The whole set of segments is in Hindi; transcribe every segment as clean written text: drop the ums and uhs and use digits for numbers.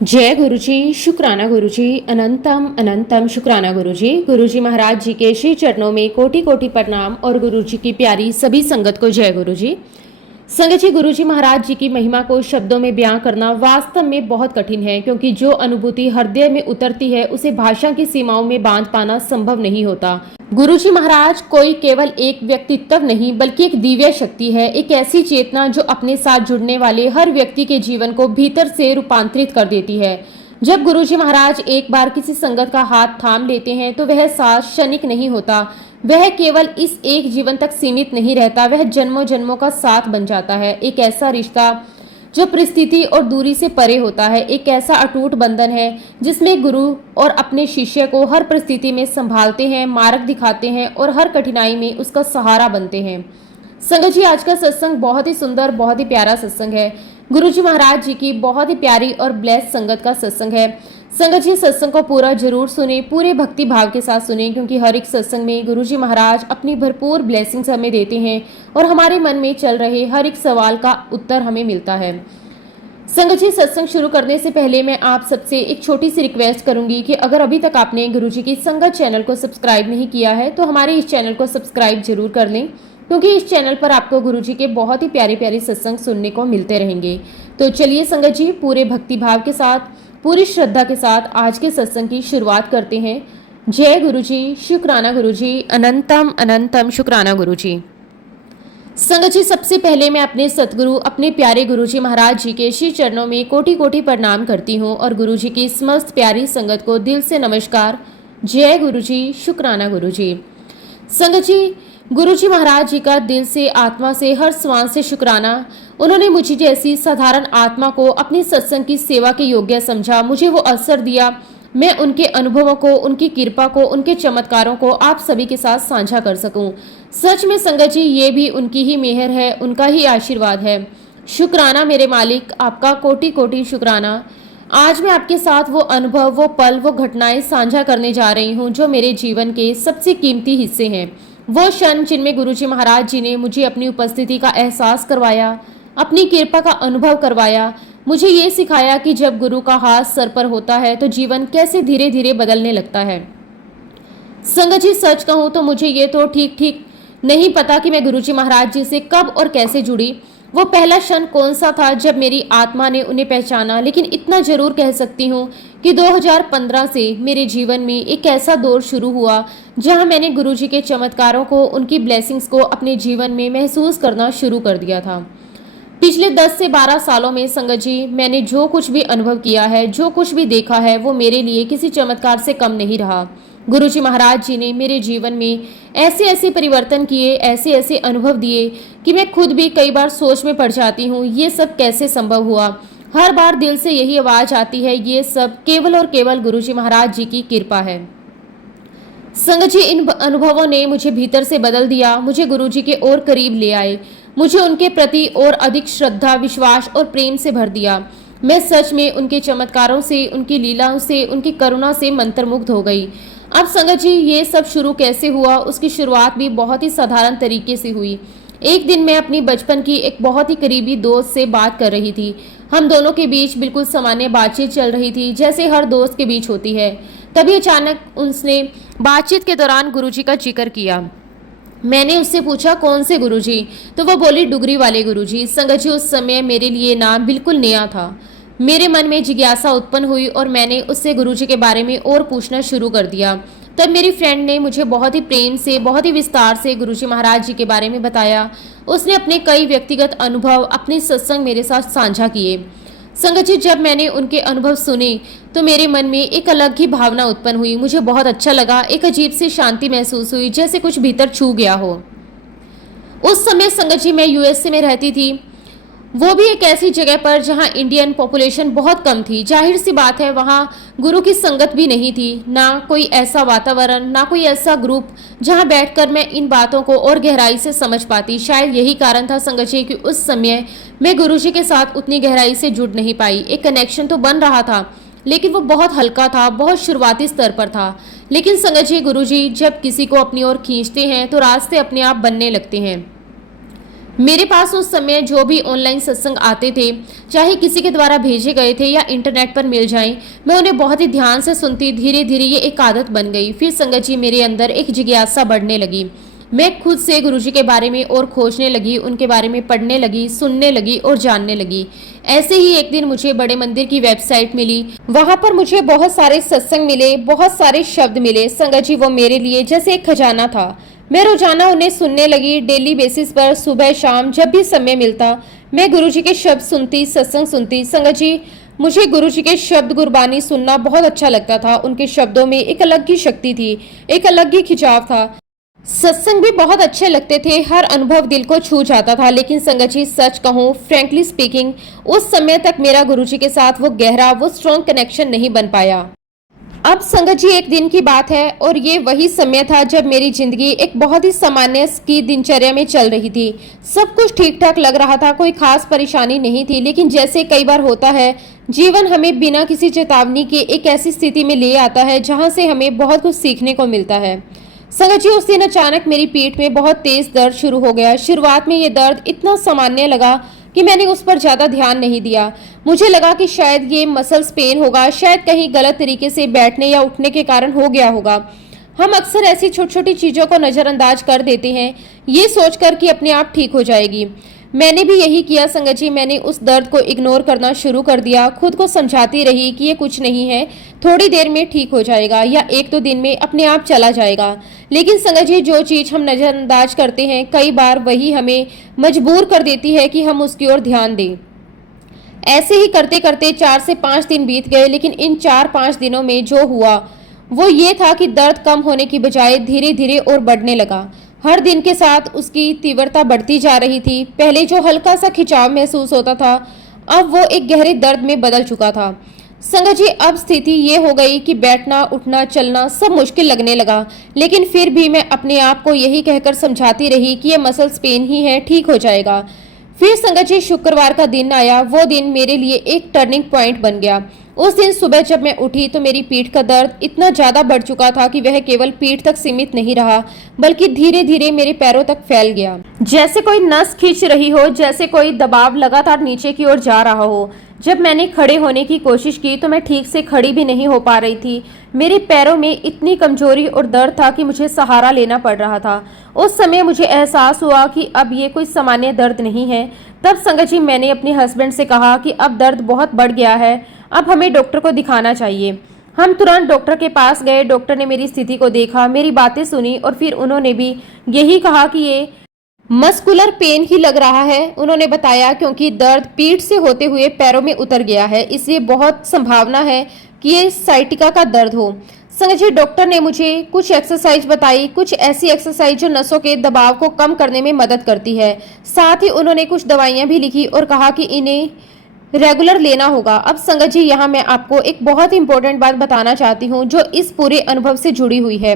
जय गुरुजी, शुक्राना गुरुजी, अनंतम अनंतम शुक्राना गुरुजी। गुरुजी महाराज जी के श्री चरणों में कोटि कोटि प्रणाम और गुरुजी की प्यारी सभी संगत को जय गुरुजी। संगत जी, गुरुजी महाराज जी की महिमा को शब्दों में बयां करना वास्तव में बहुत कठिन है, क्योंकि जो अनुभूति हृदय में उतरती है उसे भाषा की सीमाओं में बांध पाना संभव नहीं होता। गुरुजी महाराज कोई केवल एक व्यक्तित्व नहीं बल्कि एक दिव्य शक्ति है, एक ऐसी चेतना जो अपने साथ जुड़ने वाले हर व्यक्ति के जीवन को भीतर से रूपांतरित कर देती है। जब गुरुजी महाराज एक बार किसी संगत का हाथ थाम लेते हैं तो वह साथ क्षणिक नहीं होता, वह केवल इस एक जीवन तक सीमित नहीं रहता, वह जन्मों जन्मों का साथ बन जाता है। एक ऐसा रिश्ता जो परिस्थिति और दूरी से परे होता है, एक ऐसा अटूट बंधन है जिसमें गुरु और अपने शिष्य को हर परिस्थिति में संभालते हैं, मार्ग दिखाते हैं और हर कठिनाई में उसका सहारा बनते हैं। संगत जी, आज का सत्संग बहुत ही सुंदर, बहुत ही प्यारा सत्संग है। गुरुजी महाराज जी की बहुत ही प्यारी और ब्लेस्ड संगत का सत्संग है। संगत जी, सत्संग को पूरा जरूर सुने, पूरे भक्ति भाव के साथ सुने, क्योंकि हर एक सत्संग में गुरुजी महाराज अपनी भरपूर ब्लेसिंग्स हमें देते हैं और हमारे मन में चल रहे हर एक सवाल का उत्तर हमें मिलता है। संगत जी, सत्संग शुरू करने से पहले मैं आप सबसे एक छोटी सी रिक्वेस्ट करूंगी कि अगर अभी तक आपने गुरुजी की संगत चैनल को सब्सक्राइब नहीं किया है तो हमारे इस चैनल को सब्सक्राइब जरूर कर लें, क्योंकि इस चैनल पर आपको गुरुजी के बहुत ही प्यारे प्यारे सत्संग सुनने को मिलते रहेंगे। तो चलिए संगत जी, पूरे भक्ति भाव के साथ, पूरी श्रद्धा के साथ आज के सत्संग की शुरुआत करते हैं। जय गुरुजी, शुक्राना गुरुजी, अनंतम अनंतम शुक्राना गुरुजी। संगत जी, सबसे पहले मैं अपने सतगुरु, अपने प्यारे गुरुजी महाराज जी के श्री चरणों में कोटि कोटि प्रणाम करती हूँ और गुरुजी की समस्त प्यारी संगत को दिल से नमस्कार। जय गुरुजी, शुक्राना गुरुजी। संगत जी, गुरुजी महाराज जी का दिल से, आत्मा से, हर श्वास से शुक्राना। उन्होंने मुझे जैसी साधारण आत्मा को अपनी सत्संग की सेवा के योग्य समझा, मुझे वो अवसर दिया मैं उनके अनुभवों को, उनकी कृपा को, उनके चमत्कारों को आप सभी के साथ साझा कर सकूं। सच में संगत जी, ये भी उनकी ही मेहर है, उनका ही आशीर्वाद है। शुक्राना मेरे मालिक, आपका कोटि कोटि शुक्राना। आज मैं आपके साथ वो अनुभव, वो पल, वो घटनाएं साझा करने जा रही हूँ जो मेरे जीवन के सबसे कीमती हिस्से हैं। वो क्षण जिनमें गुरुजी महाराज जी ने मुझे अपनी उपस्थिति का एहसास करवाया, अपनी कृपा का अनुभव करवाया, मुझे ये सिखाया कि जब गुरु का हाथ सर पर होता है तो जीवन कैसे धीरे धीरे बदलने लगता है। संगत जी, सच कहूँ तो मुझे ये तो ठीक नहीं पता कि मैं गुरुजी महाराज जी से कब और कैसे जुड़ी, वो पहला क्षण कौन सा था जब मेरी आत्मा ने उन्हें पहचाना, लेकिन इतना जरूर कह सकती हूँ कि 2015 से मेरे जीवन में एक ऐसा दौर शुरू हुआ जहां मैंने गुरुजी के चमत्कारों को, उनकी ब्लेसिंग्स को अपने जीवन में महसूस करना शुरू कर दिया था। पिछले 10 से 12 सालों में संगत जी, मैंने जो कुछ भी अनुभव किया है, जो कुछ भी देखा है, वो मेरे लिए किसी चमत्कार से कम नहीं रहा। गुरुजी महाराज जी ने मेरे जीवन में ऐसे ऐसे परिवर्तन किए, ऐसे ऐसे अनुभव दिए कि मैं खुद भी कई बार सोच में पड़ जाती हूँ, ये सब कैसे संभव हुआ। हर बार दिल से यही आवाज आती है, ये सब केवल और केवल गुरुजी महाराज जी की कृपा है। संगत जी, इन अनुभवों ने मुझे भीतर से बदल दिया, मुझे गुरुजी के और करीब ले आए, मुझे उनके प्रति और अधिक श्रद्धा, विश्वास और प्रेम से भर दिया। मैं सच में उनके चमत्कारों से, उनकी लीलाओं से, उनकी करुणा से मंत्रमुग्ध हो गई। अब संगत जी, ये सब शुरू कैसे हुआ, उसकी शुरुआत भी बहुत ही साधारण तरीके से हुई। एक दिन मैं अपनी बचपन की एक बहुत ही करीबी दोस्त से बात कर रही थी। हम दोनों के बीच बिल्कुल सामान्य बातचीत चल रही थी, जैसे हर दोस्त के बीच होती है। तभी अचानक उसने बातचीत के दौरान गुरुजी का जिक्र किया। मैंने उससे पूछा, कौन से गुरुजी? तो वो बोली, डुगरी वाले गुरुजी। संगत जी, उस समय मेरे लिए नाम बिल्कुल नया था। मेरे मन में जिज्ञासा उत्पन्न हुई और मैंने उससे गुरुजी के बारे में और पूछना शुरू कर दिया। तब मेरी फ्रेंड ने मुझे बहुत ही प्रेम से, बहुत ही विस्तार से गुरुजी महाराज जी के बारे में बताया। उसने अपने कई व्यक्तिगत अनुभव, अपने सत्संग मेरे साथ साझा किए। संगत जी, जब मैंने उनके अनुभव सुने तो मेरे मन में एक अलग ही भावना उत्पन्न हुई। मुझे बहुत अच्छा लगा, एक अजीब सी शांति महसूस हुई, जैसे कुछ भीतर छू गया हो। उस समय संगत जी, मैं यूएसए में रहती थी, वो भी एक ऐसी जगह पर जहां इंडियन पॉपुलेशन बहुत कम थी। जाहिर सी बात है, वहां गुरु की संगत भी नहीं थी, ना कोई ऐसा वातावरण, ना कोई ऐसा ग्रुप जहां बैठकर मैं इन बातों को और गहराई से समझ पाती। शायद यही कारण था संगत जी कि उस समय मैं गुरुजी के साथ उतनी गहराई से जुड़ नहीं पाई। एक कनेक्शन तो बन रहा था, लेकिन वो बहुत हल्का था, बहुत शुरुआती स्तर पर था। लेकिन संगत जी, गुरुजी जब किसी को अपनी ओर खींचते हैं तो रास्ते अपने आप बनने लगते हैं। मेरे पास उस समय जो भी ऑनलाइन सत्संग आते थे, चाहे किसी के द्वारा भेजे गए थे या इंटरनेट पर मिल जाएं, मैं उन्हें बहुत ही ध्यान से सुनती। धीरे धीरे ये एक आदत बन गई। फिर संगत जी मेरे अंदर एक जिज्ञासा बढ़ने लगी। मैं खुद से गुरुजी के बारे में और खोजने लगी, उनके बारे में पढ़ने लगी, सुनने लगी और जानने लगी। ऐसे ही एक दिन मुझे बड़े मंदिर की वेबसाइट मिली। वहां पर मुझे बहुत सारे सत्संग मिले, बहुत सारे शब्द मिले। संगत जी वो मेरे लिए जैसे एक खजाना था। मैं रोजाना उन्हें सुनने लगी। डेली बेसिस पर सुबह शाम जब भी समय मिलता मैं गुरुजी के शब्द सुनती, सत्संग सुनती। संगत जी मुझे गुरुजी के शब्द गुरबानी सुनना बहुत अच्छा लगता था। उनके शब्दों में एक अलग ही शक्ति थी, एक अलग ही खिंचाव था। सत्संग भी बहुत अच्छे लगते थे, हर अनुभव दिल को छू जाता था। लेकिन संगत जी सच कहूँ, फ्रैंकली स्पीकिंग, उस समय तक मेरा गुरुजी के साथ वो गहरा, वो स्ट्रॉन्ग कनेक्शन नहीं बन पाया। अब संगत जी एक दिन की बात है और ये वही समय था जब मेरी जिंदगी एक बहुत ही सामान्य की दिनचर्या में चल रही थी। सब कुछ ठीक ठाक लग रहा था, कोई खास परेशानी नहीं थी। लेकिन जैसे कई बार होता है, जीवन हमें बिना किसी चेतावनी के एक ऐसी स्थिति में ले आता है जहां से हमें बहुत कुछ सीखने को मिलता है। संगत जी उस दिन अचानक मेरी पीठ में बहुत तेज दर्द शुरू हो गया। शुरुआत में ये दर्द इतना सामान्य लगा कि मैंने उस पर ज्यादा ध्यान नहीं दिया। मुझे लगा कि शायद ये मसल्स पेन होगा, शायद कहीं गलत तरीके से बैठने या उठने के कारण हो गया होगा। हम अक्सर ऐसी छोटी छोटी चीजों को नजरअंदाज कर देते हैं, ये सोचकर कि अपने आप ठीक हो जाएगी। मैंने भी यही किया संगत जी। मैंने उस दर्द को इग्नोर करना शुरू कर दिया। खुद को समझाती रही कि ये कुछ नहीं है, थोड़ी देर में ठीक हो जाएगा या एक दो दिन में अपने आप चला जाएगा। लेकिन संगत जी जो चीज हम नजरअंदाज करते हैं, कई बार वही हमें मजबूर कर देती है कि हम उसकी ओर ध्यान दें। ऐसे ही करते करते 4 से 5 दिन बीत गए। लेकिन इन 4-5 दिनों में जो हुआ वो ये था कि दर्द कम होने की बजाय धीरे धीरे और बढ़ने लगा। हर दिन के साथ उसकी तीव्रता बढ़ती जा रही थी। पहले जो हल्का सा खिंचाव महसूस होता था, अब वो एक गहरे दर्द में बदल चुका था। संगत जी अब स्थिति ये हो गई कि बैठना, उठना, चलना सब मुश्किल लगने लगा। लेकिन फिर भी मैं अपने आप को यही कहकर समझाती रही कि ये मसल्स पेन ही है, ठीक हो जाएगा। फिर संगत जी शुक्रवार का दिन आया। वो दिन मेरे लिए एक टर्निंग पॉइंट बन गया। उस दिन सुबह जब मैं उठी तो मेरी पीठ का दर्द इतना ज्यादा बढ़ चुका था कि वह केवल पीठ तक सीमित नहीं रहा, बल्कि धीरे धीरे मेरे पैरों तक फैल गया। जैसे कोई नस खींच रही हो, जैसे कोई दबाव लगातार नीचे की ओर जा रहा हो। जब मैंने खड़े होने की कोशिश की तो मैं ठीक से खड़ी भी नहीं हो पा रही थी। मेरे पैरों में इतनी कमजोरी और दर्द था कि मुझे सहारा लेना पड़ रहा था। उस समय मुझे एहसास हुआ कि अब ये कोई सामान्य दर्द नहीं है। तब संगत जी मैंने अपने हस्बैंड से कहा कि अब दर्द बहुत बढ़ गया है, अब हमें डॉक्टर को दिखाना चाहिए। हम तुरंत डॉक्टर के पास गए। डॉक्टर ने मेरी स्थिति को देखा, मेरी बातें सुनी और फिर उन्होंने भी यही कहा कि ये मस्कुलर पेन ही लग रहा है। उन्होंने बताया क्योंकि दर्द पीठ से होते हुए पैरों में उतर गया है, इसलिए बहुत संभावना है कि ये साइटिका का दर्द हो। संगत जी डॉक्टर ने मुझे कुछ एक्सरसाइज बताई, कुछ ऐसी एक्सरसाइज जो नसों के दबाव को कम करने में मदद करती है। साथ ही उन्होंने कुछ दवाइयां भी लिखी और कहा कि इन्हें रेगुलर लेना होगा। अब संगत जी यहाँ मैं आपको एक बहुत इंपॉर्टेंट बात बताना चाहती हूँ जो इस पूरे अनुभव से जुड़ी हुई है।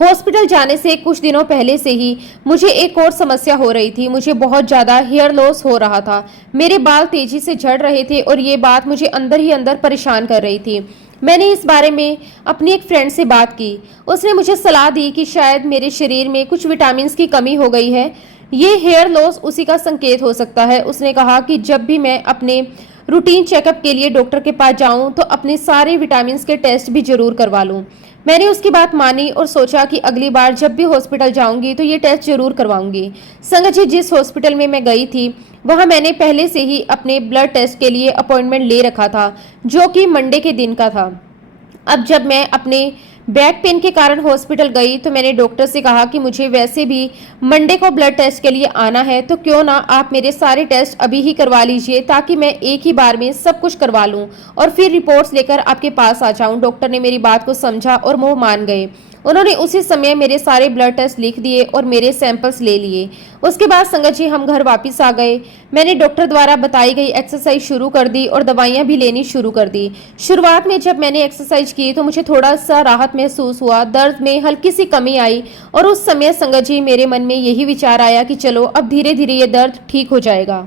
हॉस्पिटल जाने से कुछ दिनों पहले से ही मुझे एक और समस्या हो रही थी। मुझे बहुत ज्यादा हेयर लॉस हो रहा था। मेरे बाल तेजी से झड़ रहे थे और ये बात मुझे अंदर ही अंदर परेशान कर रही थी। मैंने इस बारे में अपनी एक फ्रेंड से बात की। उसने मुझे सलाह दी कि शायद मेरे शरीर में कुछ विटामिन की कमी हो गई है, ये हेयर लॉस उसी का संकेत हो सकता है। उसने कहा कि जब भी मैं अपने रूटीन चेकअप के लिए डॉक्टर के पास जाऊं तो अपने सारे विटामिन के टेस्ट भी जरूर करवा लूं। मैंने उसकी बात मानी और सोचा कि अगली बार जब भी हॉस्पिटल जाऊंगी तो ये टेस्ट जरूर करवाऊंगी। संगत जी जिस हॉस्पिटल में मैं गई थी वहां मैंने पहले से ही अपने ब्लड टेस्ट के लिए अपॉइंटमेंट ले रखा था, जो कि मंडे के दिन का था। अब जब मैं अपने बैक पेन के कारण हॉस्पिटल गई तो मैंने डॉक्टर से कहा कि मुझे वैसे भी मंडे को ब्लड टेस्ट के लिए आना है, तो क्यों ना आप मेरे सारे टेस्ट अभी ही करवा लीजिए ताकि मैं एक ही बार में सब कुछ करवा लूं और फिर रिपोर्ट्स लेकर आपके पास आ जाऊं। डॉक्टर ने मेरी बात को समझा और वो मान गए। उन्होंने उसी समय मेरे सारे ब्लड टेस्ट लिख दिए और मेरे सैंपल्स ले लिए। उसके बाद संगत जी हम घर वापस आ गए। मैंने डॉक्टर द्वारा बताई गई एक्सरसाइज शुरू कर दी और दवाइयां भी लेनी शुरू कर दी। शुरुआत में जब मैंने एक्सरसाइज की तो मुझे थोड़ा सा राहत महसूस हुआ, दर्द में हल्की सी कमी आई और उस समय संगत जी मेरे मन में यही विचार आया कि चलो अब धीरे धीरे ये दर्द ठीक हो जाएगा।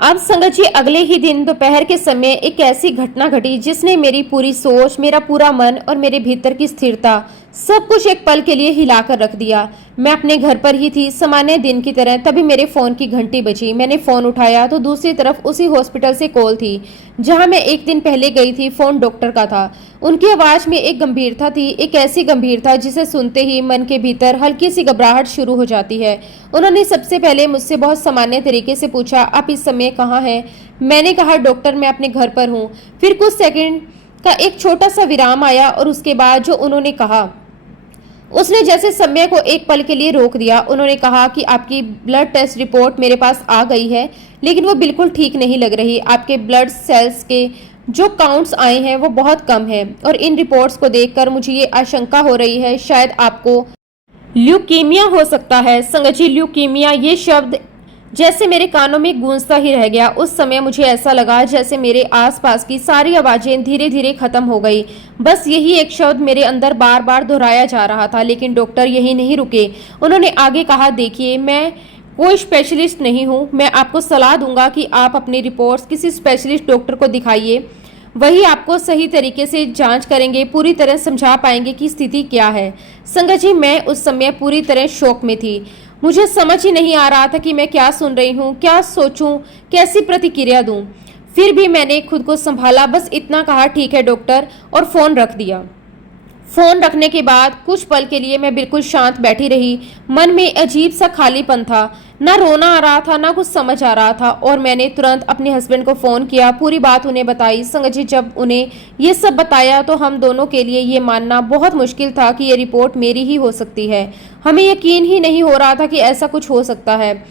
अब संगत जी अगले ही दिन दोपहर के समय एक ऐसी घटना घटी जिसने मेरी पूरी सोच, मेरा पूरा मन और मेरे भीतर की स्थिरता सब कुछ एक पल के लिए हिलाकर रख दिया। मैं अपने घर पर ही थी सामान्य दिन की तरह, तभी मेरे फोन की घंटी बजी। मैंने फोन उठाया तो दूसरी तरफ उसी हॉस्पिटल से कॉल थी जहां मैं एक दिन पहले गई थी। फोन डॉक्टर का था। उनकी आवाज में एक गंभीरता थी, एक ऐसी गंभीरता जिसे सुनते ही मन के भीतर हल्की सी घबराहट शुरू हो जाती है। उन्होंने सबसे पहले मुझसे बहुत सामान्य तरीके से पूछा, आप इस समय कहाँ हैं? मैंने कहा, डॉक्टर मैं अपने घर पर हूँ। फिर कुछ सेकंड का एक छोटा सा विराम आया और उसके बाद जो उन्होंने कहा उसने जैसे समय को एक पल के लिए रोक दिया। उन्होंने कहा कि आपकी ब्लड टेस्ट रिपोर्ट मेरे पास आ गई है, लेकिन वो बिल्कुल ठीक नहीं लग रही। आपके ब्लड सेल्स के जो काउंट्स आए हैं वो बहुत कम है और इन रिपोर्ट्स को देखकर मुझे ये आशंका हो रही है शायद आपको ल्यूकीमिया हो सकता है। संगत जी, ल्यूकीमिया ये शब्द जैसे मेरे कानों में गूंजता ही रह गया। उस समय मुझे ऐसा लगा जैसे मेरे आसपास की सारी आवाजें धीरे धीरे खत्म हो गई। बस यही एक शब्द मेरे अंदर बार बार दोहराया जा रहा था। लेकिन डॉक्टर यही नहीं रुके। उन्होंने आगे कहा, देखिए मैं कोई स्पेशलिस्ट नहीं हूँ। मैं आपको सलाह दूंगा कि आप अपनी रिपोर्ट्स किसी स्पेशलिस्ट डॉक्टर को दिखाइए। वही आपको सही तरीके से जांच करेंगे, पूरी तरह समझा पाएंगे कि स्थिति क्या है। संगत जी, मैं उस समय पूरी तरह शौक में थी। मुझे समझ ही नहीं आ रहा था कि मैं क्या सुन रही हूँ, क्या सोचूं, कैसी प्रतिक्रिया दूं। फिर भी मैंने खुद को संभाला, बस इतना कहा, ठीक है डॉक्टर, और फोन रख दिया। फोन रखने के बाद कुछ पल के लिए मैं बिल्कुल शांत बैठी रही। मन में अजीब सा खालीपन था, ना रोना आ रहा था ना कुछ समझ आ रहा था। और मैंने तुरंत अपने हस्बैंड को फोन किया, पूरी बात उन्हें बताई। संगत जी, जब उन्हें ये सब बताया तो हम दोनों के लिए ये मानना बहुत मुश्किल था कि ये रिपोर्ट मेरी ही हो सकती है। हमें यकीन ही नहीं हो रहा था कि ऐसा कुछ हो सकता है।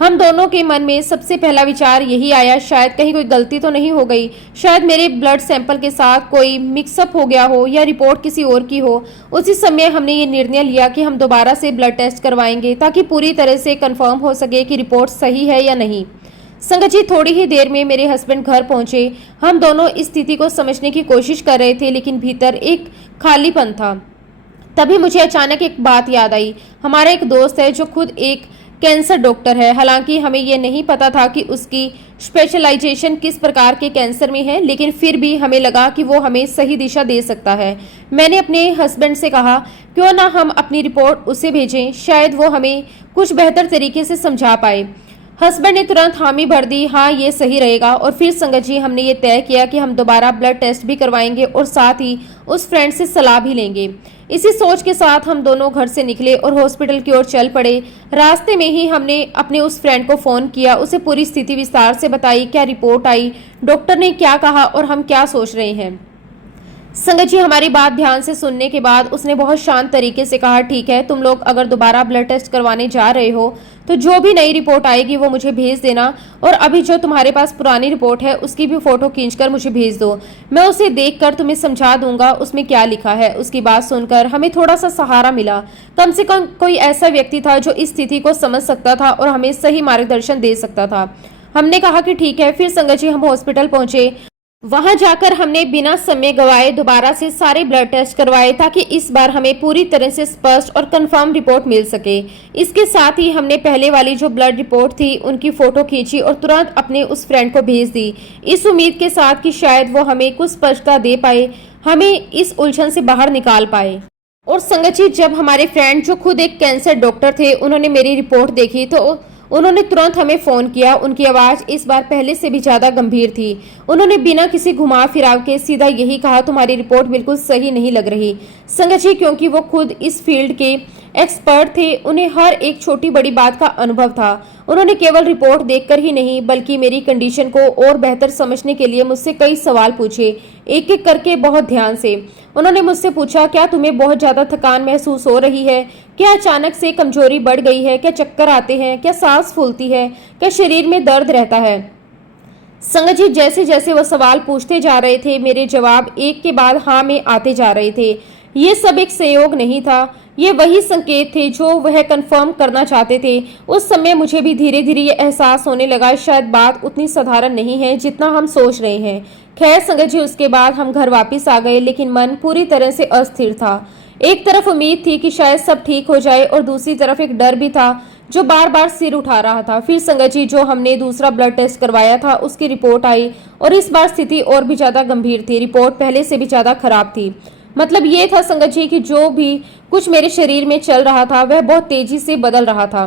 हम दोनों के मन में सबसे पहला विचार यही आया, शायद कहीं कोई गलती तो नहीं हो गई। शायद मेरे ब्लड सैंपल के साथ कोई मिक्सअप हो गया हो या रिपोर्ट किसी और की हो। उसी समय हमने ये निर्णय लिया कि हम दोबारा से ब्लड टेस्ट करवाएंगे ताकि पूरी तरह से कंफर्म हो सके कि रिपोर्ट सही है या नहीं। संगत जी, थोड़ी ही देर में मेरे हस्बैंड घर पहुंचे। हम दोनों इस स्थिति को समझने की कोशिश कर रहे थे, लेकिन भीतर एक खालीपन था। तभी मुझे अचानक एक बात याद आई। हमारा एक दोस्त है जो खुद एक कैंसर डॉक्टर है। हालांकि हमें यह नहीं पता था कि उसकी स्पेशलाइजेशन किस प्रकार के कैंसर में है, लेकिन फिर भी हमें लगा कि वो हमें सही दिशा दे सकता है। मैंने अपने हस्बैंड से कहा, क्यों ना हम अपनी रिपोर्ट उसे भेजें, शायद वो हमें कुछ बेहतर तरीके से समझा पाए। हस्बैंड ने तुरंत हामी भर दी, हाँ ये सही रहेगा। और फिर संगत जी, हमने ये तय किया कि हम दोबारा ब्लड टेस्ट भी करवाएंगे और साथ ही उस फ्रेंड से सलाह भी लेंगे। इसी सोच के साथ हम दोनों घर से निकले और हॉस्पिटल की ओर चल पड़े। रास्ते में ही हमने अपने उस फ्रेंड को फोन किया, उसे पूरी स्थिति विस्तार से बताई, क्या रिपोर्ट आई, डॉक्टर ने क्या कहा और हम क्या सोच रहे हैं। संगत जी, हमारी बात ध्यान से सुनने के बाद उसने बहुत शांत तरीके से कहा, ठीक है, तुम लोग अगर दोबारा ब्लड टेस्ट करवाने जा रहे हो तो जो भी नई रिपोर्ट आएगी वो मुझे भेज देना, और अभी जो तुम्हारे पास पुरानी रिपोर्ट है उसकी भी फोटो खींचकर मुझे भेज दो। मैं उसे देखकर तुम्हें समझा दूंगा उसमें क्या लिखा है। उसकी बात सुनकर हमें थोड़ा सा सहारा मिला। कम से कम कोई ऐसा व्यक्ति था जो इस स्थिति को समझ सकता था और हमें सही मार्गदर्शन दे सकता था। हमने कहा कि ठीक है। फिर संगत जी, हम हॉस्पिटल पहुंचे। वहां जाकर हमने बिना समय गवाए दोबारा से सारे ब्लड टेस्ट करवाए ताकि इस बार हमें पूरी तरह से स्पष्ट और कंफर्म रिपोर्ट मिल सके। इसके साथ ही हमने पहले वाली जो ब्लड रिपोर्ट थी उनकी फोटो खींची और तुरंत अपने उस फ्रेंड को भेज दी, इस उम्मीद के साथ कि शायद वो हमें कुछ स्पष्टता दे पाए, हमें इस उलझन से बाहर निकाल पाए। और संगत जी, जब हमारे फ्रेंड जो खुद एक कैंसर डॉक्टर थे उन्होंने मेरी रिपोर्ट देखी तो उन्होंने तुरंत हमें फोन किया। उनकी आवाज इस बार पहले से भी ज्यादा गंभीर थी। उन्होंने बिना किसी घुमा फिराव के सीधा यही कहा, तुम्हारी रिपोर्ट बिल्कुल सही नहीं लग रही। संगत जी, क्योंकि वो खुद इस फील्ड के एक्सपर्ट थे, उन्हें हर एक छोटी बड़ी बात का अनुभव था। उन्होंने केवल रिपोर्ट देखकर ही नहीं बल्कि मेरी कंडीशन को और बेहतर समझने के लिए मुझसे कई सवाल पूछे, एक एक करके बहुत ध्यान से। उन्होंने मुझसे पूछा, क्या तुम्हें बहुत ज्यादा थकान महसूस हो रही है? क्या अचानक से कमजोरी बढ़ गई है? क्या चक्कर आते हैं? क्या सांस फूलती है? क्या शरीर में दर्द रहता है? संगत जी, जैसे जैसे वो सवाल पूछते जा रहे थे मेरे जवाब एक के बाद हाँ में आते जा रहे थे। ये सब एक संयोग नहीं था, ये वही संकेत थे जो वह कंफर्म करना चाहते थे। उस समय मुझे भी धीरे धीरे ये एहसास होने लगा शायद बात उतनी साधारण नहीं है जितना हम सोच रहे हैं। खैर संगत जी, उसके बाद हम घर वापस आ गए, लेकिन मन पूरी तरह से अस्थिर था। एक तरफ उम्मीद थी कि शायद सब ठीक हो जाए और दूसरी तरफ एक डर भी था जो बार बार सिर उठा रहा था। फिर संगत जी, जो हमने दूसरा ब्लड टेस्ट करवाया था उसकी रिपोर्ट आई और इस बार स्थिति और भी ज्यादा गंभीर थी। रिपोर्ट पहले से भी ज्यादा खराब थी। मतलब ये था संगत जी कि जो भी कुछ मेरे शरीर में चल रहा था वह बहुत तेजी से बदल रहा था।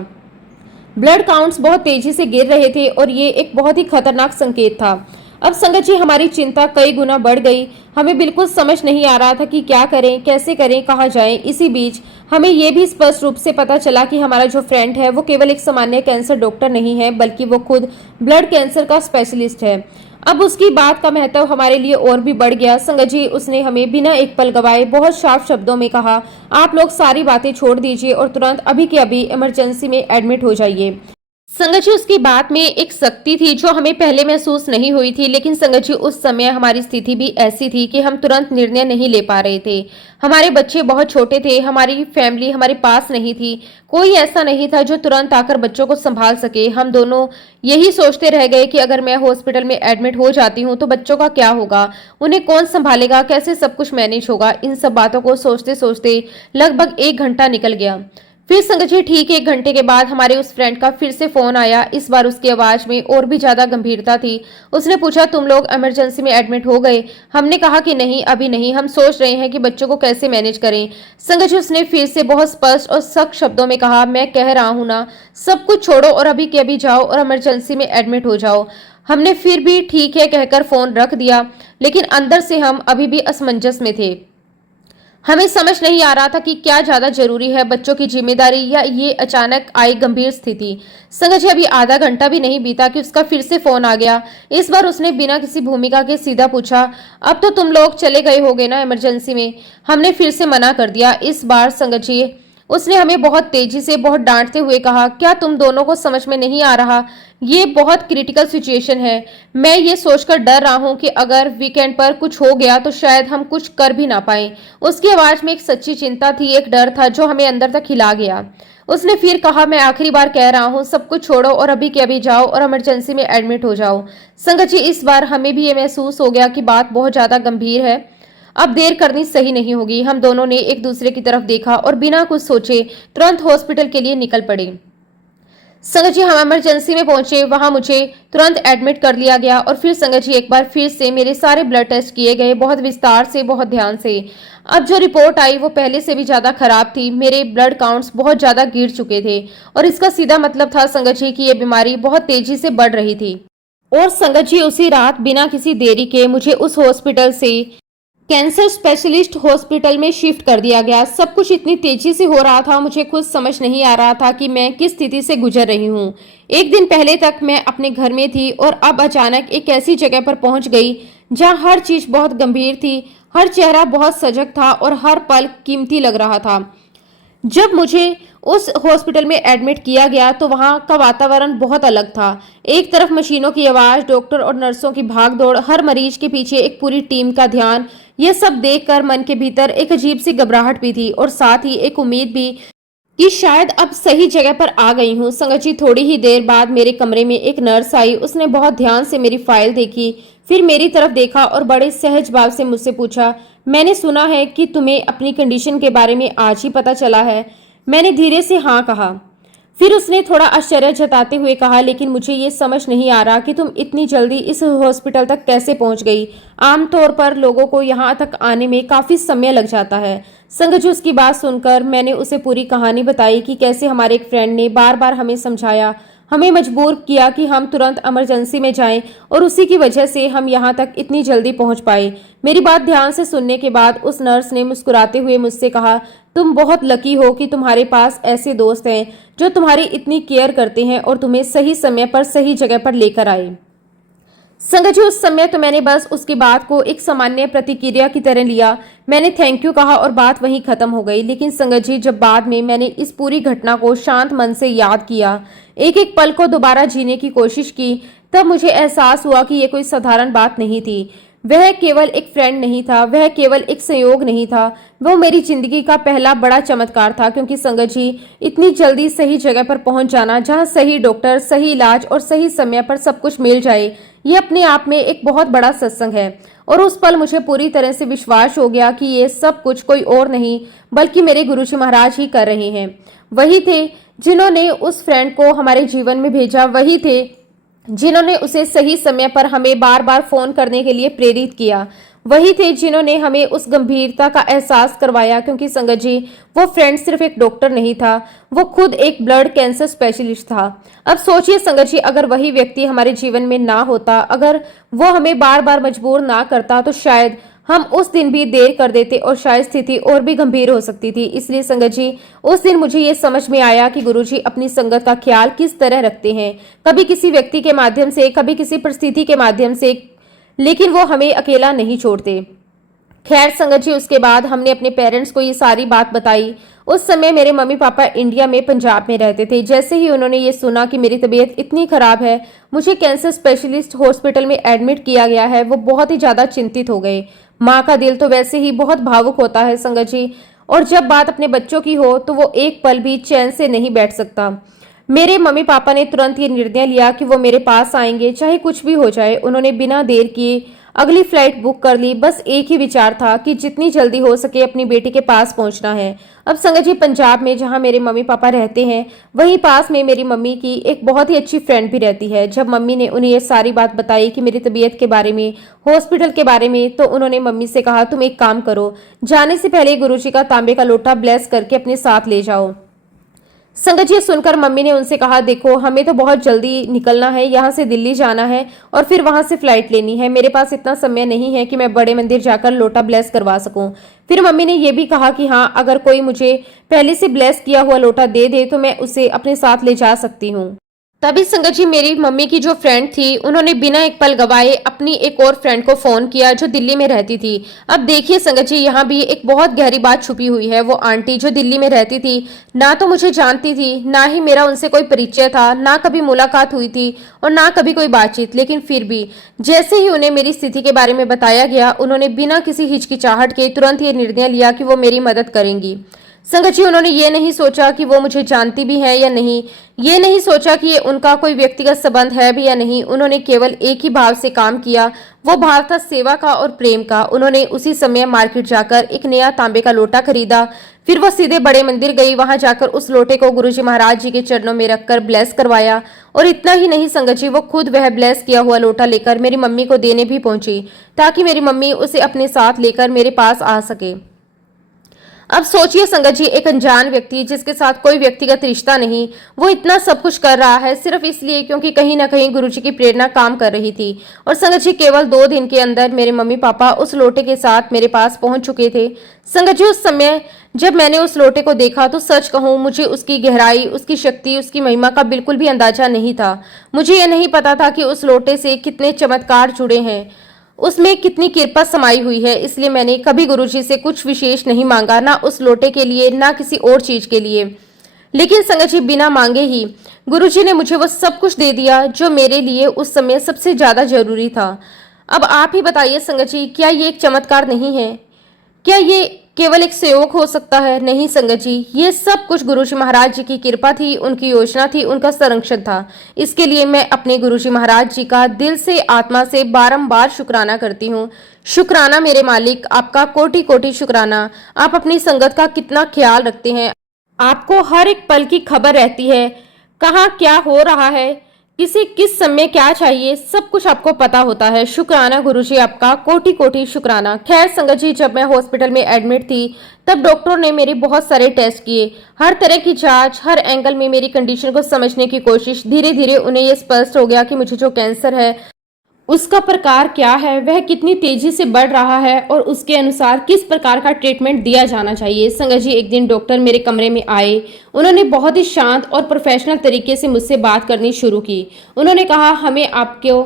ब्लड काउंट्स बहुत तेजी से गिर रहे थे और ये एक बहुत ही खतरनाक संकेत था। अब संगत जी, हमारी चिंता कई गुना बढ़ गई। हमें बिल्कुल समझ नहीं आ रहा था कि क्या करें, कैसे करें, कहाँ जाएं। इसी बीच हमें यह भी स्पष्ट रूप से पता चला कि हमारा जो फ्रेंड है वो केवल एक सामान्य कैंसर डॉक्टर नहीं है, बल्कि वो खुद ब्लड कैंसर का स्पेशलिस्ट है। अब उसकी बात का महत्व हमारे लिए और भी बढ़ गया। संगत जी, उसने हमें बिना एक पल गवाए बहुत साफ शब्दों में कहा, आप लोग सारी बातें छोड़ दीजिए और तुरंत अभी के अभी इमरजेंसी में एडमिट हो जाइए। संगत जी, उसकी बात में एक शक्ति थी जो हमें पहले महसूस नहीं हुई थी। लेकिन संगत जी, उस समय हमारी स्थिति भी ऐसी थी कि हम तुरंत निर्णय नहीं ले पा रहे थे। हमारे बच्चे बहुत छोटे थे, हमारी फैमिली हमारे पास नहीं थी, कोई ऐसा नहीं था जो तुरंत आकर बच्चों को संभाल सके। हम दोनों यही सोचते रह गए कि अगर मैं हॉस्पिटल में एडमिट हो जाती हूँ तो बच्चों का क्या होगा, उन्हें कौन संभालेगा, कैसे सब कुछ मैनेज होगा। इन सब बातों को सोचते सोचते लगभग 1 घंटा निकल गया। फिर संगत जी, ठीक 1 घंटे के बाद हमारे उस फ्रेंड का फिर से फोन आया। इस बार उसकी आवाज में और भी ज्यादा गंभीरता थी। उसने पूछा, तुम लोग इमरजेंसी में एडमिट हो गए? हमने कहा कि नहीं, अभी नहीं, हम सोच रहे हैं कि बच्चों को कैसे मैनेज करें। संगत जी, उसने फिर से बहुत स्पष्ट और सख्त शब्दों में कहा, मैं कह रहा हूं ना, सब कुछ छोड़ो और अभी के अभी जाओ और इमरजेंसी में एडमिट हो जाओ। हमने फिर भी ठीक है कहकर फोन रख दिया, लेकिन अंदर से हम अभी भी असमंजस में थे। हमें समझ नहीं आ रहा था कि क्या ज्यादा जरूरी है, बच्चों की जिम्मेदारी या ये अचानक आई गंभीर स्थिति। संगत जी, अभी आधा घंटा भी नहीं बीता कि उसका फिर से फोन आ गया। इस बार उसने बिना किसी भूमिका के सीधा पूछा, अब तो तुम लोग चले गए होगे ना इमरजेंसी में? हमने फिर से मना कर दिया। इस बार संगत जी, उसने हमें बहुत तेजी से, बहुत डांटते हुए कहा, क्या तुम दोनों को समझ में नहीं आ रहा? ये बहुत क्रिटिकल सिचुएशन है। मैं ये सोचकर डर रहा हूँ कि अगर वीकेंड पर कुछ हो गया तो शायद हम कुछ कर भी ना पाए। उसकी आवाज में एक सच्ची चिंता थी, एक डर था जो हमें अंदर तक हिला गया। उसने फिर कहा, मैं आखिरी बार कह रहा हूँ, सब कुछ छोड़ो और अभी के अभी जाओ और इमरजेंसी में एडमिट हो जाओ। संगत जी, इस बार हमें भी ये महसूस हो गया कि बात बहुत ज्यादा गंभीर है, अब देर करनी सही नहीं होगी। हम दोनों ने एक दूसरे की तरफ देखा और बिना कुछ सोचे तुरंत हॉस्पिटल के लिए निकल पड़े। संगत जी, हम इमरजेंसी में पहुंचे, वहां मुझे तुरंत एडमिट कर लिया गया और फिर संगत जी, एक बार फिर से मेरे सारे ब्लड टेस्ट किए गए, बहुत विस्तार से, बहुत ध्यान से। अब जो रिपोर्ट आई वो पहले से भी ज्यादा खराब थी। मेरे ब्लड काउंट्स बहुत ज्यादा गिर चुके थे और इसका सीधा मतलब था संगत जी कि ये बीमारी बहुत तेजी से बढ़ रही थी। और संगत जी, उसी रात बिना किसी देरी के मुझे उस हॉस्पिटल से कैंसर स्पेशलिस्ट हॉस्पिटल में शिफ्ट कर दिया गया। सब कुछ इतनी तेजी से हो रहा था, मुझे खुद समझ नहीं आ रहा था कि मैं किस स्थिति से गुजर रही हूँ। एक दिन पहले तक मैं अपने घर में थी और अब अचानक एक ऐसी जगह पर पहुंच गई जहां हर चीज बहुत गंभीर थी, हर चेहरा बहुत सजग था और हर पल कीमती लग रहा था। जब मुझे उस हॉस्पिटल में एडमिट किया गया तो वहां का वातावरण बहुत अलग था। एक तरफ मशीनों की आवाज, डॉक्टर और नर्सों की भागदौड़, हर मरीज के पीछे एक पूरी टीम का ध्यान। यह सब देखकर मन के भीतर एक अजीब सी घबराहट भी थी और साथ ही एक उम्मीद भी कि शायद अब सही जगह पर आ गई हूँ। संगत जी, थोड़ी ही देर बाद मेरे कमरे में एक नर्स आई। उसने बहुत ध्यान से मेरी फाइल देखी, फिर मेरी तरफ देखा और बड़े सहज भाव से मुझसे पूछा, मैंने सुना है कि तुम्हें अपनी कंडीशन के बारे में आज ही पता चला है? मैंने धीरे से हाँ कहा। फिर उसने थोड़ा आश्चर्य जताते हुए कहा, लेकिन मुझे ये समझ नहीं आ रहा कि तुम इतनी जल्दी इस हॉस्पिटल तक कैसे पहुंच गई। आमतौर पर लोगों को यहाँ तक आने में काफी समय लग जाता है। संगत जी, उसकी बात सुनकर मैंने उसे पूरी कहानी बताई कि कैसे हमारे एक फ्रेंड ने बार बार हमें समझाया, हमें मजबूर किया कि हम तुरंत इमरजेंसी में जाएं और उसी की वजह से हम यहाँ तक इतनी जल्दी पहुँच पाए। मेरी बात ध्यान से सुनने के बाद उस नर्स ने मुस्कुराते हुए मुझसे कहा, तुम बहुत लकी हो कि तुम्हारे पास ऐसे दोस्त हैं जो तुम्हारी इतनी केयर करते हैं और तुम्हें सही समय पर सही जगह पर लेकर आए। संगत जी, उस समय तो मैंने बस उसकी बात को एक सामान्य प्रतिक्रिया की तरह लिया। मैंने थैंक यू कहा और बात वहीं खत्म हो गई। लेकिन संगत जी, जब बाद में मैंने इस पूरी घटना को शांत मन से याद किया, एक एक पल को दोबारा जीने की कोशिश की, तब मुझे एहसास हुआ कि यह कोई साधारण बात नहीं थी। वह केवल एक फ्रेंड नहीं था, वह केवल एक संयोग नहीं था, वो मेरी जिंदगी का पहला बड़ा चमत्कार था। क्योंकि संगत जी, इतनी जल्दी सही जगह पर पहुंच जाना, जहां सही डॉक्टर, सही इलाज और सही समय पर सब कुछ मिल जाए, ये अपने आप में एक बहुत बड़ा सत्संग है। और उस पल मुझे पूरी तरह से विश्वास हो गया कि ये सब कुछ कोई और नहीं बल्कि मेरे गुरुजी महाराज ही कर रहे हैं। वही थे जिन्होंने उस फ्रेंड को हमारे जीवन में भेजा, वही थे जिन्होंने उसे सही समय पर हमें बार बार फोन करने के लिए प्रेरित किया, वही थे जिन्होंने हमें उस गंभीरता का एहसास करवाया। क्योंकि संगत जी, वो फ्रेंड सिर्फ एक डॉक्टर नहीं था, वो खुद एक ब्लड कैंसर स्पेशलिस्ट था। अब सोचिए संगत जी, अगर वही व्यक्ति हमारे जीवन में ना होता, अगर वो हमें बार बार मजबूर ना करता, तो शायद हम उस दिन भी देर कर देते और शायद स्थिति और भी गंभीर हो सकती थी। इसलिए संगत जी, उस दिन मुझे ये समझ में आया कि गुरुजी अपनी संगत का ख्याल किस तरह रखते हैं, कभी किसी व्यक्ति के माध्यम से, कभी किसी परिस्थिति के माध्यम से, लेकिन वो हमें अकेला नहीं छोड़ते। खैर संगत जी, उसके बाद हमने अपने पेरेंट्स को ये सारी बात बताई। उस समय मेरे मम्मी पापा इंडिया में पंजाब में रहते थे। जैसे ही उन्होंने ये सुना कि मेरी तबीयत इतनी खराब है, मुझे कैंसर स्पेशलिस्ट हॉस्पिटल में एडमिट किया गया है, वो बहुत ही ज्यादा चिंतित हो गए। माँ का दिल तो वैसे ही बहुत भावुक होता है संगत जी, और जब बात अपने बच्चों की हो तो वो एक पल भी चैन से नहीं बैठ सकता। मेरे मम्मी पापा ने तुरंत ये निर्णय लिया कि वो मेरे पास आएंगे, चाहे कुछ भी हो जाए। उन्होंने बिना देर किए अगली फ्लाइट बुक कर ली। बस एक ही विचार था कि जितनी जल्दी हो सके अपनी बेटी के पास पहुंचना है। अब संगत जी, पंजाब में जहां मेरे मम्मी पापा रहते हैं, वहीं पास में मेरी मम्मी की एक बहुत ही अच्छी फ्रेंड भी रहती है। जब मम्मी ने उन्हें ये सारी बात बताई कि मेरी तबीयत के बारे में, हॉस्पिटल के बारे में, तो उन्होंने मम्मी से कहा, तुम एक काम करो, जाने से पहले गुरुजी का तांबे का लोटा ब्लेस करके अपने साथ ले जाओ। संगत जी, सुनकर मम्मी ने उनसे कहा, देखो हमें तो बहुत जल्दी निकलना है, यहाँ से दिल्ली जाना है और फिर वहां से फ्लाइट लेनी है। मेरे पास इतना समय नहीं है कि मैं बड़े मंदिर जाकर लोटा ब्लेस करवा सकूं। फिर मम्मी ने यह भी कहा कि हाँ, अगर कोई मुझे पहले से ब्लेस किया हुआ लोटा दे दे तो मैं उसे अपने साथ ले जा सकती हूँ। तभी संगत जी, मेरी मम्मी की जो फ्रेंड थी, उन्होंने बिना एक पल गवाए अपनी एक और फ्रेंड को फोन किया जो दिल्ली में रहती थी। अब देखिए संगत जी, यहाँ भी एक बहुत गहरी बात छुपी हुई है। वो आंटी जो दिल्ली में रहती थी, ना तो मुझे जानती थी, ना ही मेरा उनसे कोई परिचय था, ना कभी मुलाकात हुई थी और ना कभी कोई बातचीत। लेकिन फिर भी जैसे ही उन्हें मेरी स्थिति के बारे में बताया गया, उन्होंने बिना किसी हिचकिचाहट के तुरंत ये निर्णय लिया कि वो मेरी मदद करेंगी। संगत जी, उन्होंने ये नहीं सोचा कि वो मुझे जानती भी है या नहीं, ये नहीं सोचा कि ये उनका कोई व्यक्तिगत संबंध है भी या नहीं। उन्होंने केवल एक ही भाव से काम किया, वो भाव था सेवा का और प्रेम का। उन्होंने उसी समय मार्केट जाकर एक नया तांबे का लोटा खरीदा। फिर वो सीधे बड़े मंदिर गई, वहां जाकर उस लोटे को गुरुजी महाराज जी के चरणों में रखकर ब्लेस करवाया। और इतना ही नहीं संगत जी, वो खुद वह ब्लेस किया हुआ लोटा लेकर मेरी मम्मी को देने भी पहुंची, ताकि मेरी मम्मी उसे अपने साथ लेकर मेरे पास आ सके। अब सोचिए संगत जी, एक अनजान व्यक्ति जिसके साथ कोई व्यक्तिगत रिश्ता नहीं, वो इतना सब कुछ कर रहा है सिर्फ इसलिए क्योंकि कहीं ना कहीं गुरुजी की प्रेरणा काम कर रही थी। और संगत जी, केवल 2 दिन के अंदर मेरे मम्मी पापा उस लोटे के साथ मेरे पास पहुंच चुके थे। संगत जी, उस समय जब मैंने उस लोटे को देखा तो सच कहूं, मुझे उसकी गहराई, उसकी शक्ति, उसकी महिमा का बिल्कुल भी अंदाजा नहीं था। मुझे यह नहीं पता था कि उस लोटे से कितने चमत्कार जुड़े हैं, उसमें कितनी कृपा समाई हुई है। इसलिए मैंने कभी गुरुजी से कुछ विशेष नहीं मांगा, ना उस लोटे के लिए, ना किसी और चीज के लिए। लेकिन संगत जी, बिना मांगे ही गुरुजी ने मुझे वो सब कुछ दे दिया जो मेरे लिए उस समय सबसे ज्यादा जरूरी था। अब आप ही बताइए संगत जी, क्या ये एक चमत्कार नहीं है? क्या ये केवल एक सहयोग हो सकता है? नहीं संगत जी, ये सब कुछ गुरुजी महाराज जी की कृपा थी, उनकी योजना थी, उनका संरक्षण था। इसके लिए मैं अपने गुरुजी महाराज जी का दिल से, आत्मा से बारंबार शुक्राना करती हूँ। शुक्राना मेरे मालिक, आपका कोटि कोटि शुक्राना। आप अपनी संगत का कितना ख्याल रखते हैं, आपको हर एक पल की खबर रहती है, कहाँ क्या हो रहा है, किसी किस समय क्या चाहिए, सब कुछ आपको पता होता है। शुक्राना गुरुजी, आपका कोटि कोटि शुक्राना। खैर संगत जी, जब मैं हॉस्पिटल में एडमिट थी तब डॉक्टरों ने मेरे बहुत सारे टेस्ट किए, हर तरह की जांच, हर एंगल में मेरी कंडीशन को समझने की कोशिश। धीरे धीरे उन्हें यह स्पष्ट हो गया कि मुझे जो कैंसर है उसका प्रकार क्या है, वह कितनी तेजी से बढ़ रहा है और उसके अनुसार किस प्रकार का ट्रीटमेंट दिया जाना चाहिए। संगत जी, एक दिन डॉक्टर मेरे कमरे में आए। उन्होंने बहुत ही शांत और प्रोफेशनल तरीके से मुझसे बात करनी शुरू की। उन्होंने कहा, हमें आपको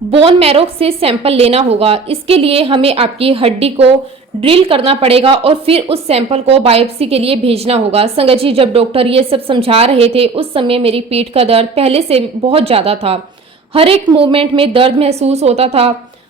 बोन मैरो से सैंपल लेना होगा। इसके लिए हमें आपकी हड्डी को ड्रिल करना पड़ेगा और फिर उस सैंपल को बायोप्सी के लिए भेजना होगा। संगत जी, जब डॉक्टर ये सब समझा रहे थे उस समय मेरी पीठ का दर्द पहले से बहुत ज़्यादा था, हर एक मूवमेंट में दर्द महसूस होता था।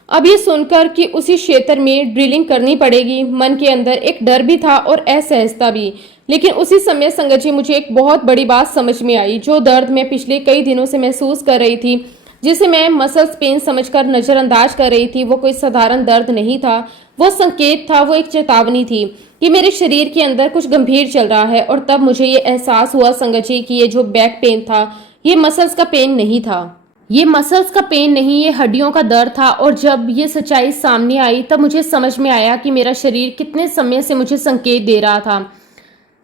अब ये सुनकर कि उसी क्षेत्र में ड्रिलिंग करनी पड़ेगी, मन के अंदर एक डर भी था और असहजता भी। लेकिन उसी समय संगत जी, मुझे एक बहुत बड़ी बात समझ में आई। जो दर्द मैं पिछले कई दिनों से महसूस कर रही थी, जिसे मैं मसल्स पेन समझकर नजरअंदाज कर रही थी, वो कोई साधारण दर्द नहीं था। वो संकेत था, वो एक चेतावनी थी कि मेरे शरीर के अंदर कुछ गंभीर चल रहा है। और तब मुझे ये एहसास हुआ संगत जी कि ये जो बैक पेन था, ये मसल्स का पेन नहीं था। ये मसल्स का पेन नहीं, ये हड्डियों का दर्द था। और जब ये सच्चाई सामने आई तब मुझे समझ में आया कि मेरा शरीर कितने समय से मुझे संकेत दे रहा था।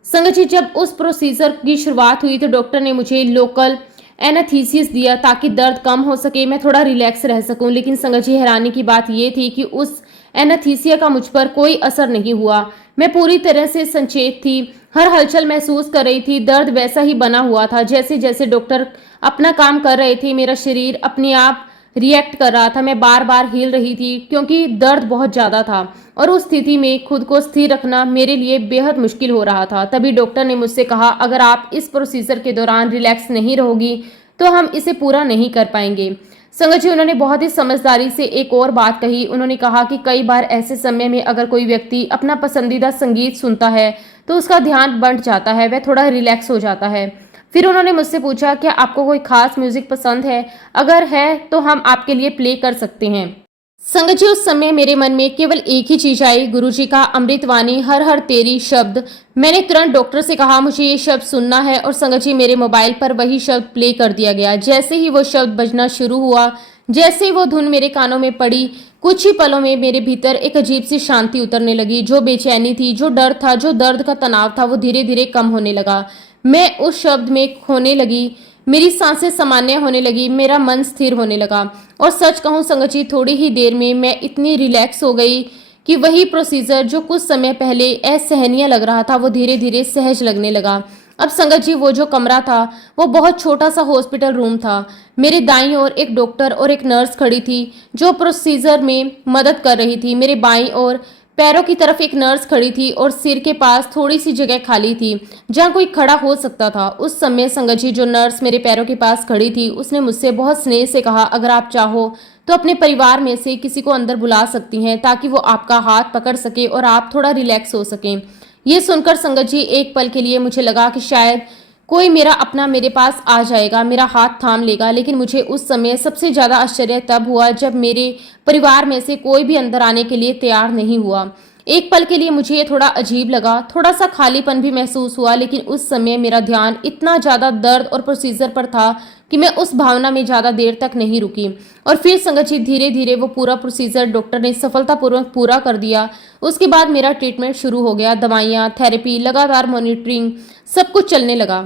संगत जी, जब उस प्रोसीजर की शुरुआत हुई तो डॉक्टर ने मुझे लोकल एनास्थीसिस दिया ताकि दर्द कम हो सके, मैं थोड़ा रिलैक्स रह सकूं। लेकिन संगत जी, हैरानी की बात यह थी कि उस एनास्थीसिया का मुझ पर कोई असर नहीं हुआ। मैं पूरी तरह से सचेत थी, हर हलचल महसूस कर रही थी। दर्द वैसा ही बना हुआ था जैसे जैसे डॉक्टर अपना काम कर रहे थे। मेरा शरीर अपने आप रिएक्ट कर रहा था। मैं बार बार हिल रही थी क्योंकि दर्द बहुत ज्यादा था और उस स्थिति में खुद को स्थिर रखना मेरे लिए बेहद मुश्किल हो रहा था। तभी डॉक्टर ने मुझसे कहा, अगर आप इस प्रोसीजर के दौरान रिलैक्स नहीं रहोगी तो हम इसे पूरा नहीं कर पाएंगे। संगत जी, उन्होंने बहुत ही समझदारी से एक और बात कही। उन्होंने कहा कि कई बार ऐसे समय में अगर कोई व्यक्ति अपना पसंदीदा संगीत सुनता है तो उसका ध्यान बंट जाता है, वह थोड़ा रिलैक्स हो जाता है। फिर उन्होंने मुझसे पूछा, क्या आपको कोई खास म्यूजिक पसंद है? अगर है तो हम आपके लिए प्ले कर सकते हैं। संगत जी, उस समय मेरे मन में केवल एक ही चीज आई, गुरुजी का अमृतवाणी हर हर तेरी शब्द। मैंने तुरंत डॉक्टर से कहा, मुझे ये शब्द सुनना है। और संगत जी, मेरे मोबाइल पर वही शब्द प्ले कर दिया गया। जैसे ही वो शब्द बजना शुरू हुआ, जैसे ही वो धुन मेरे कानों में पड़ी, कुछ ही पलों में मेरे भीतर एक अजीब सी शांति उतरने लगी। जो बेचैनी थी, जो डर था, जो दर्द का तनाव था, वो धीरे धीरे कम होने लगा। मैं उस शब्द में खोने लगी, मेरी सांसें सामान्य होने लगी, मेरा मन स्थिर होने लगा। और सच कहूं संगत जी, थोड़ी ही देर में मैं इतनी रिलैक्स हो गई कि वही प्रोसीजर जो कुछ समय पहले असहनीय लग रहा था, वो धीरे धीरे सहज लगने लगा। अब संगत जी, वो जो कमरा था वो बहुत छोटा सा हॉस्पिटल रूम था। मेरे दाईं ओर एक डॉक्टर और एक नर्स खड़ी थी जो प्रोसीजर में मदद कर रही थी। मेरे बाईं ओर पैरों की तरफ एक नर्स खड़ी थी और सिर के पास थोड़ी सी जगह खाली थी जहां कोई खड़ा हो सकता था। उस समय संगत जी, जो नर्स मेरे पैरों के पास खड़ी थी, उसने मुझसे बहुत स्नेह से कहा, अगर आप चाहो तो अपने परिवार में से किसी को अंदर बुला सकती हैं ताकि वो आपका हाथ पकड़ सके और आप थोड़ा रिलैक्स हो सकें। ये सुनकर संगत जी, एक पल के लिए मुझे लगा कि शायद कोई मेरा अपना मेरे पास आ जाएगा, मेरा हाथ थाम लेगा। लेकिन मुझे उस समय सबसे ज्यादा आश्चर्य तब हुआ जब मेरे परिवार में से कोई भी अंदर आने के लिए तैयार नहीं हुआ। एक पल के लिए मुझे ये थोड़ा अजीब लगा, थोड़ा सा खालीपन भी महसूस हुआ। लेकिन उस समय मेरा ध्यान इतना ज्यादा दर्द और प्रोसीजर पर था कि मैं उस भावना में ज्यादा देर तक नहीं रुकी। और फिर संगत जी, धीरे धीरे वो पूरा प्रोसीजर डॉक्टर ने सफलतापूर्वक पूरा कर दिया। उसके बाद मेरा ट्रीटमेंट शुरू हो गया। दवाइयाँ, थेरेपी, लगातार मॉनिटरिंग, सब कुछ चलने लगा।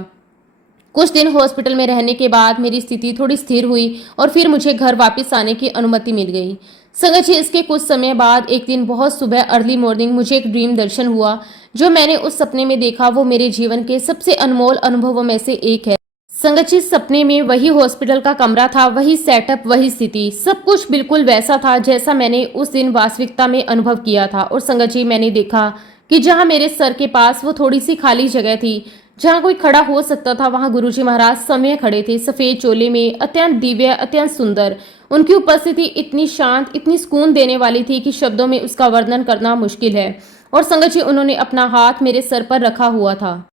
कुछ दिन हॉस्पिटल में रहने के बाद मेरी स्थिति थोड़ी स्थिर हुई और फिर मुझे घर वापस आने की अनुमति मिल गई। संगत जी, इसके कुछ समय बाद एक दिन बहुत सुबह अर्ली मॉर्निंग मुझे एक ड्रीम दर्शन हुआ। जो मैंने उस सपने में देखा वो मेरे जीवन के सबसे अनमोल अनुभवों में से एक है। संगत जी, सपने में वही हॉस्पिटल का कमरा था, वही सेटअप, वही स्थिति, सब कुछ बिल्कुल वैसा था जैसा मैंने उस दिन वास्तविकता में अनुभव किया था। और संगत जी, मैंने देखा कि जहां मेरे सर के पास वो थोड़ी सी खाली जगह थी जहां कोई खड़ा हो सकता था, वहां गुरुजी महाराज समय खड़े थे, सफेद चोले में, अत्यंत दिव्य, अत्यंत सुंदर। उनकी उपस्थिति इतनी शांत, इतनी सुकून देने वाली थी कि शब्दों में उसका वर्णन करना मुश्किल है। और संगत जी, उन्होंने अपना हाथ मेरे सर पर रखा हुआ था।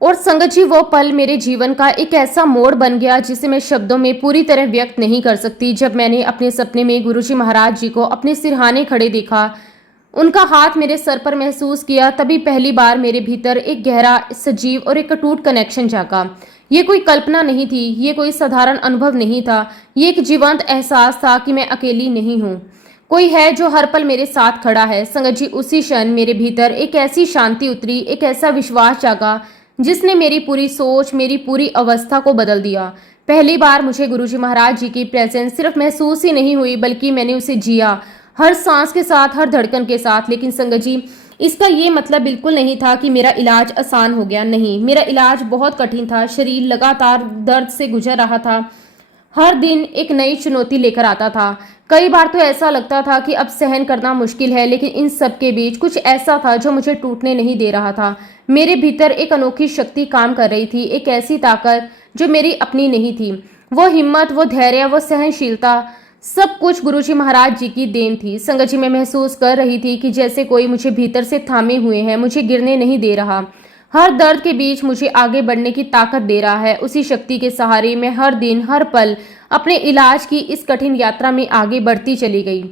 और संगत जी, वो पल मेरे जीवन का एक ऐसा मोड़ बन गया जिसे मैं शब्दों में पूरी तरह व्यक्त नहीं कर सकती। जब मैंने अपने सपने में गुरुजी महाराज जी को अपने सिरहाने खड़े देखा, उनका हाथ मेरे सर पर महसूस किया, तभी पहली बार मेरे भीतर एक गहरा, सजीव और एक अटूट कनेक्शन जागा। ये कोई कल्पना नहीं थी, ये कोई साधारण अनुभव नहीं था, ये एक जीवंत एहसास था कि मैं अकेली नहीं हूँ, कोई है जो हर पल मेरे साथ खड़ा है। संगत जी, उसी क्षण मेरे भीतर एक ऐसी शांति उतरी, एक ऐसा विश्वास जागा जिसने मेरी पूरी सोच, मेरी पूरी अवस्था को बदल दिया। पहली बार मुझे गुरुजी महाराज जी की प्रेजेंस सिर्फ महसूस ही नहीं हुई बल्कि मैंने उसे जिया, हर सांस के साथ, हर धड़कन के साथ। लेकिन संगत जी, इसका ये मतलब बिल्कुल नहीं था कि मेरा इलाज आसान हो गया। नहीं, मेरा इलाज बहुत कठिन था। शरीर लगातार दर्द से गुजर रहा था, हर दिन एक नई चुनौती लेकर आता था। कई बार तो ऐसा लगता था कि अब सहन करना मुश्किल है, लेकिन इन सब के बीच कुछ ऐसा था जो मुझे टूटने नहीं दे रहा था। मेरे भीतर एक अनोखी शक्ति काम कर रही थी, एक ऐसी ताकत जो मेरी अपनी नहीं थी। वो हिम्मत, वो धैर्य, वो सहनशीलता, सब कुछ गुरुजी महाराज जी की देन थी। संगत जी, मैं महसूस कर रही थी कि जैसे कोई मुझे भीतर से थामे हुए हैं, मुझे गिरने नहीं दे रहा। हर दर्द के बीच मुझे आगे बढ़ने की ताकत दे रहा है। उसी शक्ति के सहारे मैं हर दिन हर पल अपने इलाज की इस कठिन यात्रा में आगे बढ़ती चली गई।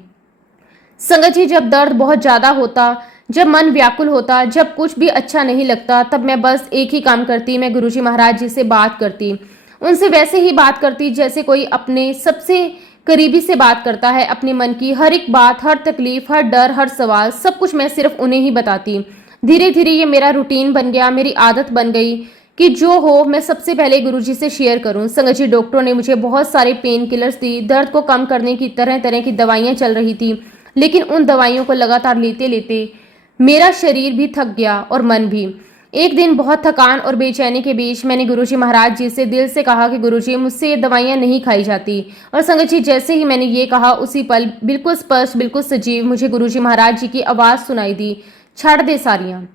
संगत जी, जब दर्द बहुत ज़्यादा होता, जब मन व्याकुल होता, जब कुछ भी अच्छा नहीं लगता, तब मैं बस एक ही काम करती, मैं गुरुजी महाराज जी से बात करती। उनसे वैसे ही बात करती जैसे कोई अपने सबसे करीबी से बात करता है। अपने मन की हर एक बात, हर तकलीफ, हर डर, हर सवाल, सब कुछ मैं सिर्फ उन्हें ही बताती। धीरे धीरे ये मेरा रूटीन बन गया, मेरी आदत बन गई कि जो हो मैं सबसे पहले गुरुजी से शेयर करूं। संगत जी, डॉक्टरों ने मुझे बहुत सारे पेन किलर्स दी, दर्द को कम करने की तरह तरह की दवाइयाँ चल रही थी, लेकिन उन दवाइयों को लगातार लेते लेते मेरा शरीर भी थक गया और मन भी। एक दिन बहुत थकान और बेचैनी के बीच मैंने गुरुजी महाराज जी से दिल से कहा कि गुरुजी, मुझसे ये दवाइयाँ नहीं खाई जाती। और संगत जी, जैसे ही मैंने ये कहा, उसी पल बिल्कुल स्पष्ट, बिल्कुल सजीव मुझे गुरुजी महाराज जी की आवाज़ सुनाई दी, छाड़ दे सारियाँ।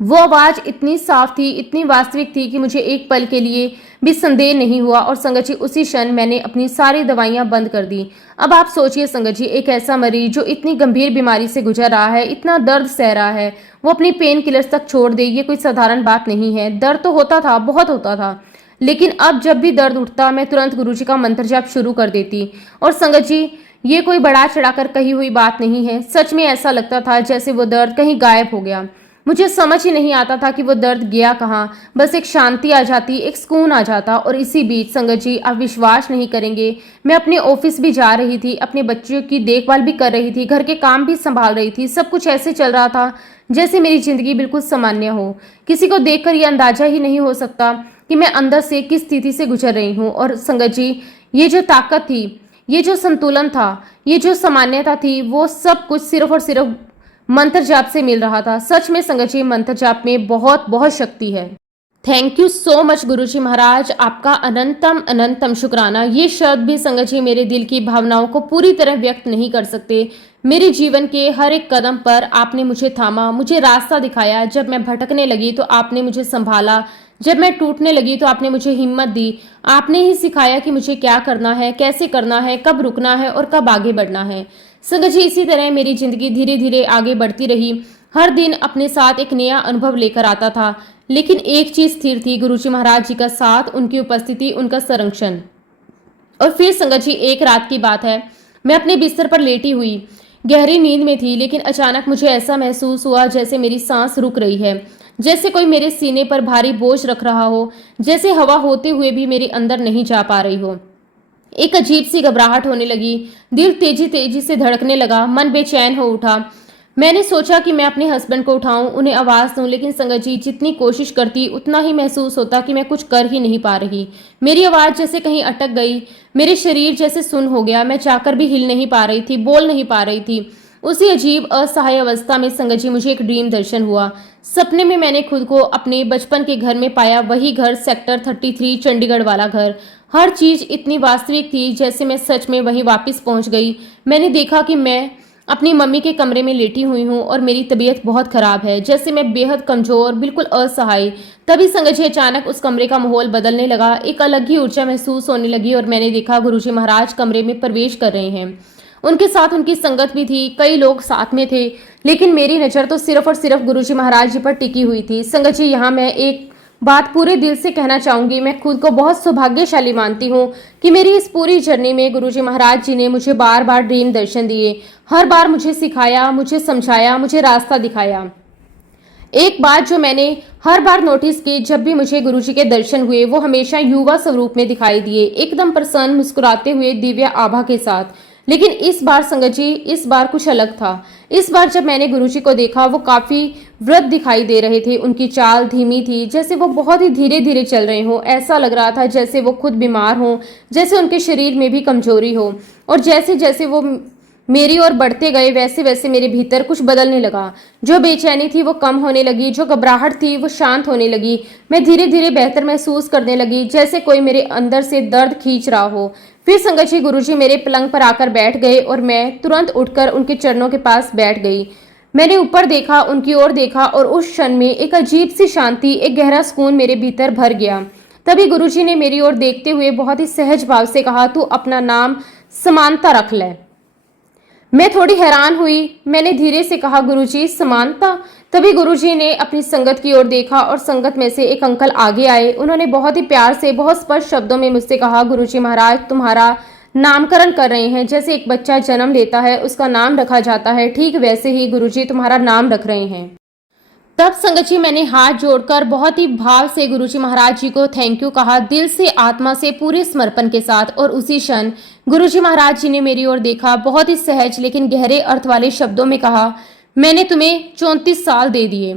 वो आवाज़ इतनी साफ थी, इतनी वास्तविक थी कि मुझे एक पल के लिए भी संदेह नहीं हुआ। और संगत जी, उसी क्षण मैंने अपनी सारी दवाइयाँ बंद कर दी। अब आप सोचिए संगत जी, एक ऐसा मरीज जो इतनी गंभीर बीमारी से गुजर रहा है, इतना दर्द सह रहा है, वो अपनी पेन किलर्स तक छोड़ दे, ये कोई साधारण बात नहीं है। दर्द तो होता था, बहुत होता था, लेकिन अब जब भी दर्द उठता, मैं तुरंत गुरुजी का मंत्र जाप शुरू कर देती। और संगत जी, ये कोई बढ़ा चढ़ाकर कही हुई बात नहीं है। सच में ऐसा लगता था जैसे वो दर्द कहीं गायब हो गया। मुझे समझ ही नहीं आता था कि वो दर्द गया कहाँ। बस एक शांति आ जाती, एक सुकून आ जाता। और इसी बीच संगत जी, आप विश्वास नहीं करेंगे, मैं अपने ऑफिस भी जा रही थी, अपने बच्चों की देखभाल भी कर रही थी, घर के काम भी संभाल रही थी। सब कुछ ऐसे चल रहा था जैसे मेरी जिंदगी बिल्कुल सामान्य हो। किसी को देखकर यह अंदाजा ही नहीं हो सकता कि मैं अंदर से किस स्थिति से गुजर रही हूँ। और संगत जी, ये जो ताकत थी, ये जो संतुलन था, ये जो सामान्यता थी, वो सब कुछ सिर्फ और सिर्फ मंत्र जाप से मिल रहा था। सच में संगत जी, मंत्र जाप में बहुत बहुत शक्ति है। थैंक यू सो मच गुरुजी महाराज, आपका अनंतम अनंतम शुक्राना। ये शब्द भी संगत जी मेरे दिल की भावनाओं को पूरी तरह व्यक्त नहीं कर सकते। मेरे जीवन के हर एक कदम पर आपने मुझे थामा, मुझे रास्ता दिखाया। जब मैं भटकने लगी तो आपने मुझे संभाला, जब मैं टूटने लगी तो आपने मुझे हिम्मत दी। आपने ही सिखाया कि मुझे क्या करना है, कैसे करना है, कब रुकना है और कब आगे बढ़ना है। संगत जी, इसी तरह मेरी जिंदगी धीरे धीरे आगे बढ़ती रही। हर दिन अपने साथ एक नया अनुभव लेकर आता था, लेकिन एक चीज स्थिर थी, गुरुजी महाराज जी का साथ, उनकी उपस्थिति, उनका संरक्षण। और फिर संगत जी, एक रात की बात है, मैं अपने बिस्तर पर लेटी हुई गहरी नींद में थी, लेकिन अचानक मुझे ऐसा महसूस हुआ जैसे मेरी सांस रुक रही है, जैसे कोई मेरे सीने पर भारी बोझ रख रहा हो, जैसे हवा होते हुए भी मेरे अंदर नहीं जा पा रही हो। एक अजीब सी घबराहट होने लगी, दिल तेजी तेजी से धड़कने लगा, मन बेचैन हो उठा। मैंने सोचा कि मैं अपने हस्बैंड को उठाऊं, उन्हें आवाज़ दूं, लेकिन संगत जी, जितनी कोशिश करती उतना ही महसूस होता कि मैं कुछ कर ही नहीं पा रही। मेरी आवाज़ जैसे कहीं अटक गई, मेरे शरीर जैसे सुन्न हो गया, मैं चाहकर भी हिल नहीं पा रही थी, बोल नहीं पा रही थी। उसी अजीब असहाय अवस्था में संगत जी, मुझे एक ड्रीम दर्शन हुआ। सपने में मैंने खुद को अपने बचपन के घर में पाया, वही घर, सेक्टर 33 चंडीगढ़ वाला घर। हर चीज इतनी वास्तविक थी जैसे मैं सच में वहीं वापस पहुंच गई। मैंने देखा कि मैं अपनी मम्मी के कमरे में लेटी हुई हूँ और मेरी तबीयत बहुत खराब है, जैसे मैं बेहद कमजोर, बिल्कुल असहाय। तभी संगत जी, अचानक उस कमरे का माहौल बदलने लगा, एक अलग ही ऊर्जा महसूस होने लगी और मैंने देखा गुरुजी महाराज कमरे में प्रवेश कर रहे हैं। उनके साथ उनकी संगत भी थी, कई लोग साथ में थे, लेकिन मेरी नज़र तो सिर्फ और सिर्फ गुरुजी महाराज जी पर टिकी हुई थी। संगत जी, यहाँ मैं एक बात पूरे दिल से कहना चाहूंगी, मैं खुद को बहुत सौभाग्यशाली मानती हूँ कि मेरी इस पूरी जर्नी में गुरुजी महाराज जी ने मुझे बार बार ड्रीम दर्शन दिए, हर बार मुझे सिखाया, मुझे समझाया, मुझे रास्ता दिखाया। एक बात जो मैंने हर बार नोटिस की, जब भी मुझे गुरुजी के दर्शन हुए, वो हमेशा युवा स्वरूप में दिखाई दिए, एकदम प्रसन्न, मुस्कुराते हुए, दिव्य आभा के साथ। लेकिन इस बार संगत जी, इस बार कुछ अलग था। इस बार जब मैंने गुरुजी को देखा, वो काफी वृद्ध दिखाई दे रहे थे, उनकी चाल धीमी थी, जैसे वो बहुत ही धीरे धीरे चल रहे हो। ऐसा लग रहा था जैसे वो खुद बीमार हो, जैसे उनके शरीर में भी कमजोरी हो। और जैसे जैसे वो मेरी ओर बढ़ते गए, वैसे वैसे मेरे भीतर कुछ बदलने लगा। जो बेचैनी थी वो कम होने लगी, जो घबराहट थी वो शांत होने लगी। मैं धीरे धीरे बेहतर महसूस करने लगी, जैसे कोई मेरे अंदर से दर्द खींच रहा हो। फिर संगत जी, गुरुजी मेरे पलंग पर आकर बैठ गए और मैं तुरंत उठकर उनके चरणों के पास बैठ गई। मैंने ऊपर देखा, उनकी ओर देखा और उस क्षण में एक अजीब सी शांति, एक गहरा सुकून मेरे भीतर भर गया। तभी गुरुजी ने मेरी ओर देखते हुए बहुत ही सहज भाव से कहा, तू अपना नाम समानता रख ले। मैं थोड़ी हैरान हुई। मैंने धीरे से कहा, गुरुजी समानता। तभी गुरुजी ने अपनी संगत की ओर देखा और संगत में से एक अंकल आगे आए। उन्होंने बहुत ही प्यार से बहुत स्पष्ट शब्दों में मुझसे कहा, गुरुजी महाराज तुम्हारा नामकरण कर रहे हैं। जैसे एक बच्चा जन्म लेता है उसका नाम रखा जाता है, ठीक वैसे ही गुरुजी तुम्हारा नाम रख रहे हैं। तब संगत जी मैंने हाथ जोड़कर बहुत ही भाव से गुरुजी महाराज जी को थैंक यू कहा, दिल से आत्मा से पूरे समर्पण के साथ। और उसी क्षण गुरुजी महाराज जी ने मेरी ओर देखा, बहुत ही सहज लेकिन गहरे अर्थ वाले शब्दों में कहा, मैंने तुम्हें 34 साल दे दिए।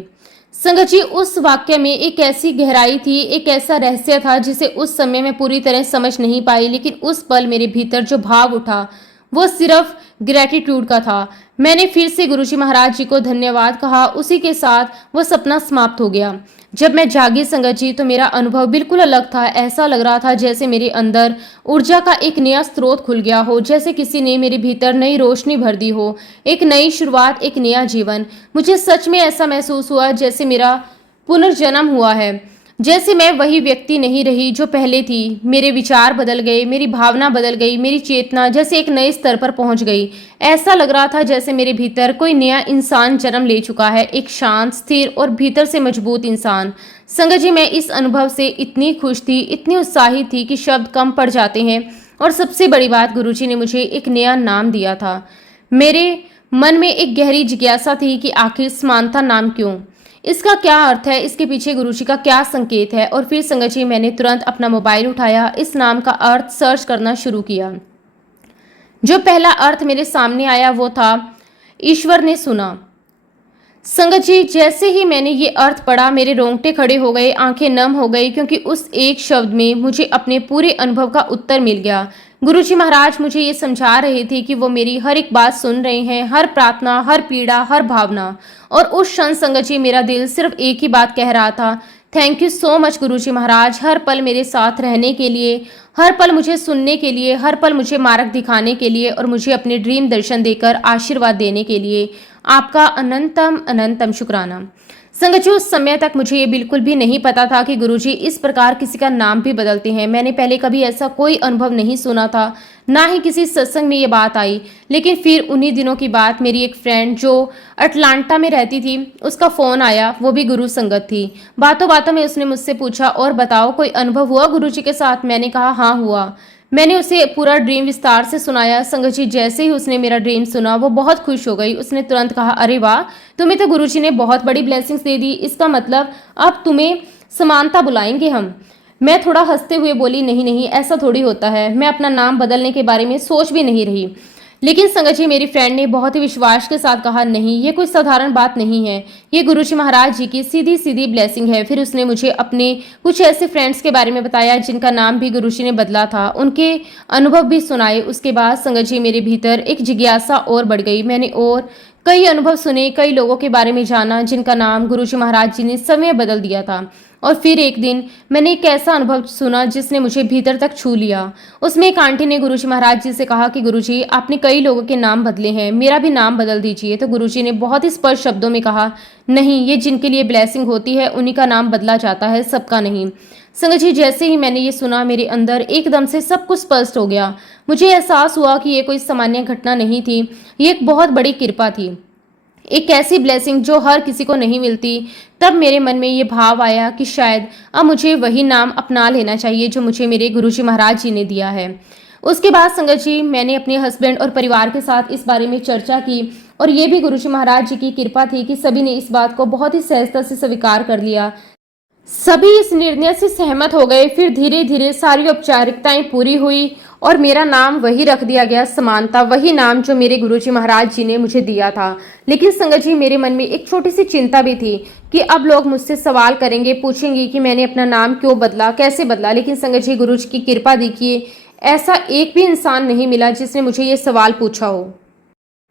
संगत जी उस वाक्य में एक ऐसी गहराई थी, एक ऐसा रहस्य था जिसे उस समय मैं पूरी तरह समझ नहीं पाई, लेकिन उस पल मेरे भीतर जो भाव उठा वो सिर्फ ग्रेटिट्यूड का था। मैंने फिर से गुरुजी महाराज जी को धन्यवाद कहा। उसी के साथ वो सपना समाप्त हो गया। जब मैं जागी संगत जी तो मेरा अनुभव बिल्कुल अलग था। ऐसा लग रहा था जैसे मेरे अंदर ऊर्जा का एक नया स्रोत खुल गया हो, जैसे किसी ने मेरे भीतर नई रोशनी भर दी हो, एक नई शुरुआत, एक नया जीवन। मुझे सच में ऐसा महसूस हुआ जैसे मेरा पुनर्जन्म हुआ है, जैसे मैं वही व्यक्ति नहीं रही जो पहले थी। मेरे विचार बदल गए, मेरी भावना बदल गई, मेरी चेतना जैसे एक नए स्तर पर पहुंच गई। ऐसा लग रहा था जैसे मेरे भीतर कोई नया इंसान जन्म ले चुका है, एक शांत, स्थिर और भीतर से मजबूत इंसान। संगत जी मैं इस अनुभव से इतनी खुश थी, इतनी उत्साहित थी कि शब्द कम पड़ जाते हैं। और सबसे बड़ी बात, गुरुजी ने मुझे एक नया नाम दिया था। मेरे मन में एक गहरी जिज्ञासा थी कि आखिर समानता नाम क्यों, इसका क्या अर्थ है, इसके पीछे गुरुजी का क्या संकेत है। और फिर संगत जी मैंने तुरंत अपना मोबाइल उठाया, इस नाम का अर्थ सर्च करना शुरू किया। जो पहला अर्थ मेरे सामने आया वो था, ईश्वर ने सुना। संगत जी जैसे ही मैंने ये अर्थ पढ़ा मेरे रोंगटे खड़े हो गए, आंखें नम हो गई, क्योंकि उस एक शब्द में मुझे अपने पूरे अनुभव का उत्तर मिल गया। गुरुजी महाराज मुझे ये समझा रहे थे कि वो मेरी हर एक बात सुन रहे हैं, हर प्रार्थना, हर पीड़ा, हर भावना। और उस क्षण संगत जी मेरा दिल सिर्फ एक ही बात कह रहा था, थैंक यू सो मच गुरुजी महाराज, हर पल मेरे साथ रहने के लिए, हर पल मुझे सुनने के लिए, हर पल मुझे मार्ग दिखाने के लिए और मुझे अपने ड्रीम दर्शन देकर आशीर्वाद देने के लिए। आपका अनंतम अनंतम शुक्राना। संगत जी उस समय तक मुझे ये बिल्कुल भी नहीं पता था कि गुरुजी इस प्रकार किसी का नाम भी बदलते हैं। मैंने पहले कभी ऐसा कोई अनुभव नहीं सुना था, ना ही किसी सत्संग में ये बात आई। लेकिन फिर उन्हीं दिनों की बात, मेरी एक फ्रेंड जो अटलांटा में रहती थी उसका फ़ोन आया, वो भी गुरु संगत थी। बातों बातों में उसने मुझसे पूछा, और बताओ कोई अनुभव हुआ गुरुजी के साथ? मैंने कहा हाँ हुआ। मैंने उसे पूरा ड्रीम विस्तार से सुनाया। संगत जी जैसे ही उसने मेरा ड्रीम सुना वो बहुत खुश हो गई। उसने तुरंत कहा, अरे वाह, तुम्हें तो गुरुजी ने बहुत बड़ी ब्लेसिंग्स दे दी, इसका मतलब अब तुम्हें समानता बुलाएंगे हम। मैं थोड़ा हंसते हुए बोली, नहीं नहीं ऐसा थोड़ी होता है, मैं अपना नाम बदलने के बारे में सोच भी नहीं रही। लेकिन संगत जी मेरी फ्रेंड ने बहुत ही विश्वास के साथ कहा, नहीं ये कोई साधारण बात नहीं है, ये गुरुजी महाराज जी की सीधी सीधी ब्लेसिंग है। फिर उसने मुझे अपने कुछ ऐसे फ्रेंड्स के बारे में बताया जिनका नाम भी गुरुजी ने बदला था, उनके अनुभव भी सुनाए। उसके बाद संगत जी मेरे भीतर एक जिज्ञासा और बढ़ गई। मैंने और कई अनुभव सुने, कई लोगों के बारे में जाना जिनका नाम गुरुजी महाराज जी ने समय बदल दिया था। और फिर एक दिन मैंने एक ऐसा अनुभव सुना जिसने मुझे भीतर तक छू लिया। उसमें एक आंटी ने गुरुजी महाराज जी से कहा कि गुरुजी आपने कई लोगों के नाम बदले हैं, मेरा भी नाम बदल दीजिए। तो गुरुजी ने बहुत ही स्पष्ट शब्दों में कहा, नहीं, ये जिनके लिए ब्लेसिंग होती है उन्हीं का नाम बदला जाता है, सबका नहीं। संगत जी जैसे ही मैंने ये सुना मेरे अंदर एकदम से सब कुछ स्पष्ट हो गया। मुझे एहसास हुआ कि ये कोई सामान्य घटना नहीं थी, ये एक बहुत बड़ी कृपा थी, एक ऐसी ब्लेसिंग जो हर किसी को नहीं मिलती। तब मेरे मन में ये भाव आया कि शायद अब मुझे वही नाम अपना लेना चाहिए जो मुझे मेरे गुरुजी महाराज जी ने दिया है। उसके बाद संगत जी मैंने अपने हस्बैंड और परिवार के साथ इस बारे में चर्चा की, और ये भी गुरुजी महाराज जी की कृपा थी कि सभी ने इस बात को बहुत ही सहजता से स्वीकार कर लिया। सभी इस निर्णय से सहमत हो गए। फिर धीरे धीरे सारी औपचारिकताएं पूरी हुई और मेरा नाम वही रख दिया गया, समानता, वही नाम जो मेरे गुरुजी महाराज जी ने मुझे दिया था। लेकिन संगत जी मेरे मन में एक छोटी सी चिंता भी थी कि अब लोग मुझसे सवाल करेंगे, पूछेंगे कि मैंने अपना नाम क्यों बदला, कैसे बदला। लेकिन संगत जी गुरुजी की कृपा देखिए, ऐसा एक भी इंसान नहीं मिला जिसने मुझे ये सवाल पूछा हो।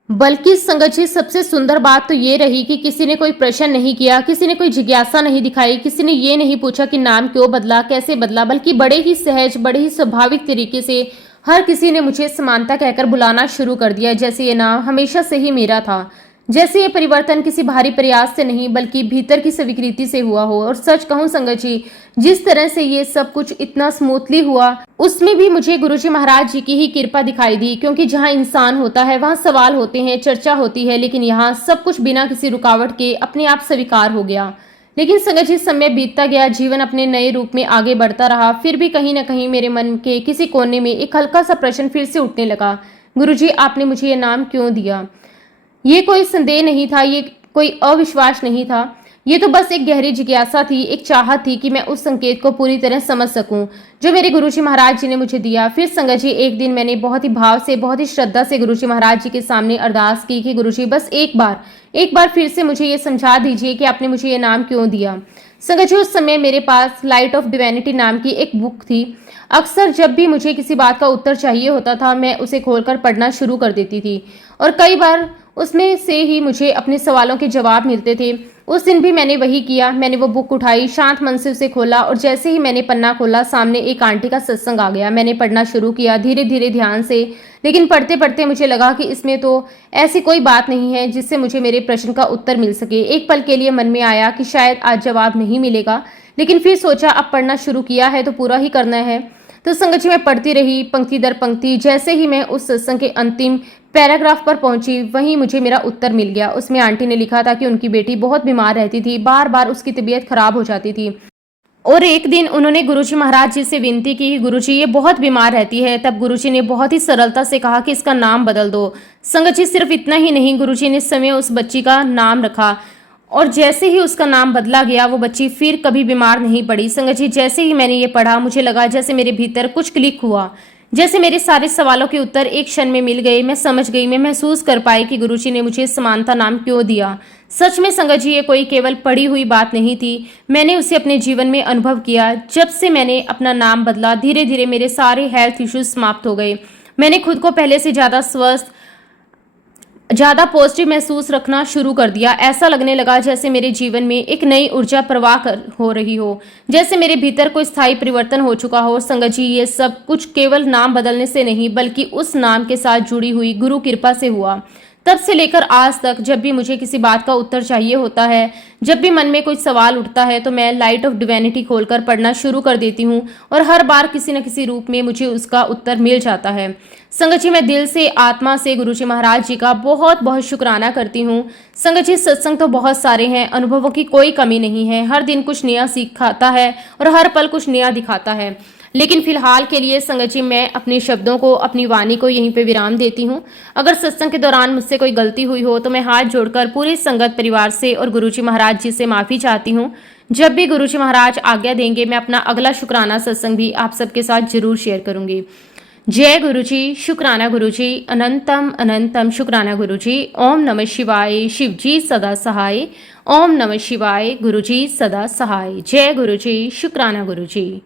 बल्कि संगत जी सबसे सुंदर बात तो ये रही कि किसी ने कोई प्रश्न नहीं किया, किसी ने कोई जिज्ञासा नहीं दिखाई, किसी ने ये नहीं पूछा कि नाम क्यों बदला, कैसे बदला, बल्कि बड़े ही सहज, बड़े ही स्वाभाविक तरीके से हर किसी ने मुझे समानता कहकर बुलाना शुरू कर दिया, जैसे ये नाम हमेशा से ही मेरा था। जैसे ये परिवर्तन किसी बाहरी प्रयास से नहीं बल्कि भीतर की स्वीकृति से हुआ हो। और सच कहूं संगत जी, जिस तरह से ये सब कुछ इतना स्मूथली हुआ, उसमें भी मुझे गुरुजी महाराज जी की ही कृपा दिखाई दी। क्योंकि जहां इंसान होता है वहां सवाल होते हैं, चर्चा होती है, लेकिन यहाँ सब कुछ बिना किसी रुकावट के अपने आप स्वीकार हो गया। लेकिन संगत जी, समय बीतता गया, जीवन अपने नए रूप में आगे बढ़ता रहा। फिर भी कहीं ना कहीं मेरे मन के किसी कोने में एक हल्का सा प्रश्न फिर से उठने लगा, गुरुजी आपने मुझे ये नाम क्यों दिया? ये कोई संदेह नहीं था, ये कोई अविश्वास नहीं था, ये तो बस एक गहरी जिज्ञासा थी, एक चाहत थी कि मैं उस संकेत को पूरी तरह समझ सकूं जो मेरे गुरुजी महाराज जी ने मुझे दिया। फिर संगत जी, एक दिन मैंने बहुत ही भाव से, बहुत ही श्रद्धा से गुरुजी महाराज जी के सामने अरदास की कि गुरुजी बस एक बार फिर से मुझे ये समझा दीजिए कि आपने मुझे ये नाम क्यों दिया। संगत जी, उस समय मेरे पास लाइट ऑफ डिविनिटी नाम की एक बुक थी। अक्सर जब भी मुझे किसी बात का उत्तर चाहिए होता था, मैं उसे खोलकर पढ़ना शुरू कर देती थी और कई बार उसमें से ही मुझे अपने सवालों के जवाब मिलते थे। उस दिन भी मैंने वही किया। मैंने वो बुक उठाई, शांत मन से उसे खोला और जैसे ही मैंने पन्ना खोला, सामने एक आंटी का सत्संग आ गया। मैंने पढ़ना शुरू किया धीरे धीरे ध्यान से, लेकिन पढ़ते पढ़ते मुझे लगा कि इसमें तो ऐसी कोई बात नहीं है जिससे मुझे मेरे प्रश्न का उत्तर मिल सके। एक पल के लिए मन में आया कि शायद आज जवाब नहीं मिलेगा, लेकिन फिर सोचा अब पढ़ना शुरू किया है तो पूरा ही करना है। तो संगत जी, मैं पढ़ती रही पंक्ति दर पंक्ति। जैसे ही मैं उस सत्संग के अंतिम पैराग्राफ पर पहुंची, वहीं मुझे मेरा उत्तर मिल गया। उसमें आंटी ने लिखा था कि उनकी बेटी बहुत बीमार रहती थी, बार बार उसकी तबीयत खराब हो जाती थी और एक दिन उन्होंने गुरुजी महाराज जी से विनती की, गुरुजी ये बहुत बीमार रहती है। तब गुरुजी ने बहुत ही सरलता से कहा कि इसका नाम बदल दो। संगत जी, सिर्फ इतना ही नहीं, गुरुजी ने इस समय उस बच्ची का नाम रखा और जैसे ही उसका नाम बदला गया, वो बच्ची फिर कभी बीमार नहीं पड़ी। संगत जी, जैसे ही मैंने ये पढ़ा, मुझे लगा जैसे मेरे भीतर कुछ क्लिक हुआ, जैसे मेरे सारे सवालों के उत्तर एक क्षण में मिल गए। मैं समझ गई, मैं महसूस कर पाई कि गुरुजी ने मुझे समानता नाम क्यों दिया। सच में संगत जी, ये कोई केवल पढ़ी हुई बात नहीं थी, मैंने उसे अपने जीवन में अनुभव किया। जब से मैंने अपना नाम बदला, धीरे धीरे मेरे सारे हेल्थ इश्यूज समाप्त हो गए। मैंने खुद को पहले से ज्यादा स्वस्थ, ज्यादा पॉजिटिव महसूस रखना शुरू कर दिया। ऐसा लगने लगा जैसे मेरे जीवन में एक नई ऊर्जा प्रवाह हो रही हो, जैसे मेरे भीतर कोई स्थायी परिवर्तन हो चुका हो। संगत जी, ये सब कुछ केवल नाम बदलने से नहीं बल्कि उस नाम के साथ जुड़ी हुई गुरु कृपा से हुआ। तब से लेकर आज तक जब भी मुझे किसी बात का उत्तर चाहिए होता है, जब भी मन में कोई सवाल उठता है, तो मैं लाइट ऑफ डिविनिटी खोलकर पढ़ना शुरू कर देती हूँ और हर बार किसी न किसी रूप में मुझे उसका उत्तर मिल जाता है। संगत जी, मैं दिल से, आत्मा से गुरुजी महाराज जी का बहुत बहुत शुक्राना करती हूँ। संगत जी, सत्संग तो बहुत सारे हैं, अनुभवों की कोई कमी नहीं है। हर दिन कुछ नया सिखाता है और हर पल कुछ नया दिखाता है। लेकिन फिलहाल के लिए संगत जी, मैं अपने शब्दों को, अपनी वाणी को यहीं पे विराम देती हूँ। अगर सत्संग के दौरान मुझसे कोई गलती हुई हो तो मैं हाथ जोड़कर पूरे संगत परिवार से और गुरुजी महाराज जी से माफ़ी चाहती हूँ। जब भी गुरुजी महाराज आज्ञा देंगे, मैं अपना अगला शुक्राना सत्संग भी आप सबके साथ जरूर शेयर करूंगी। जय गुरुजी, शुक्राना गुरुजी, अनंतम अनंतम शुक्राना गुरुजी। ओम नमः शिवाय, शिव जी सदा सहाय। ओम नमः शिवाय, गुरुजी सदा सहाय। जय गुरुजी, शुक्राना गुरुजी।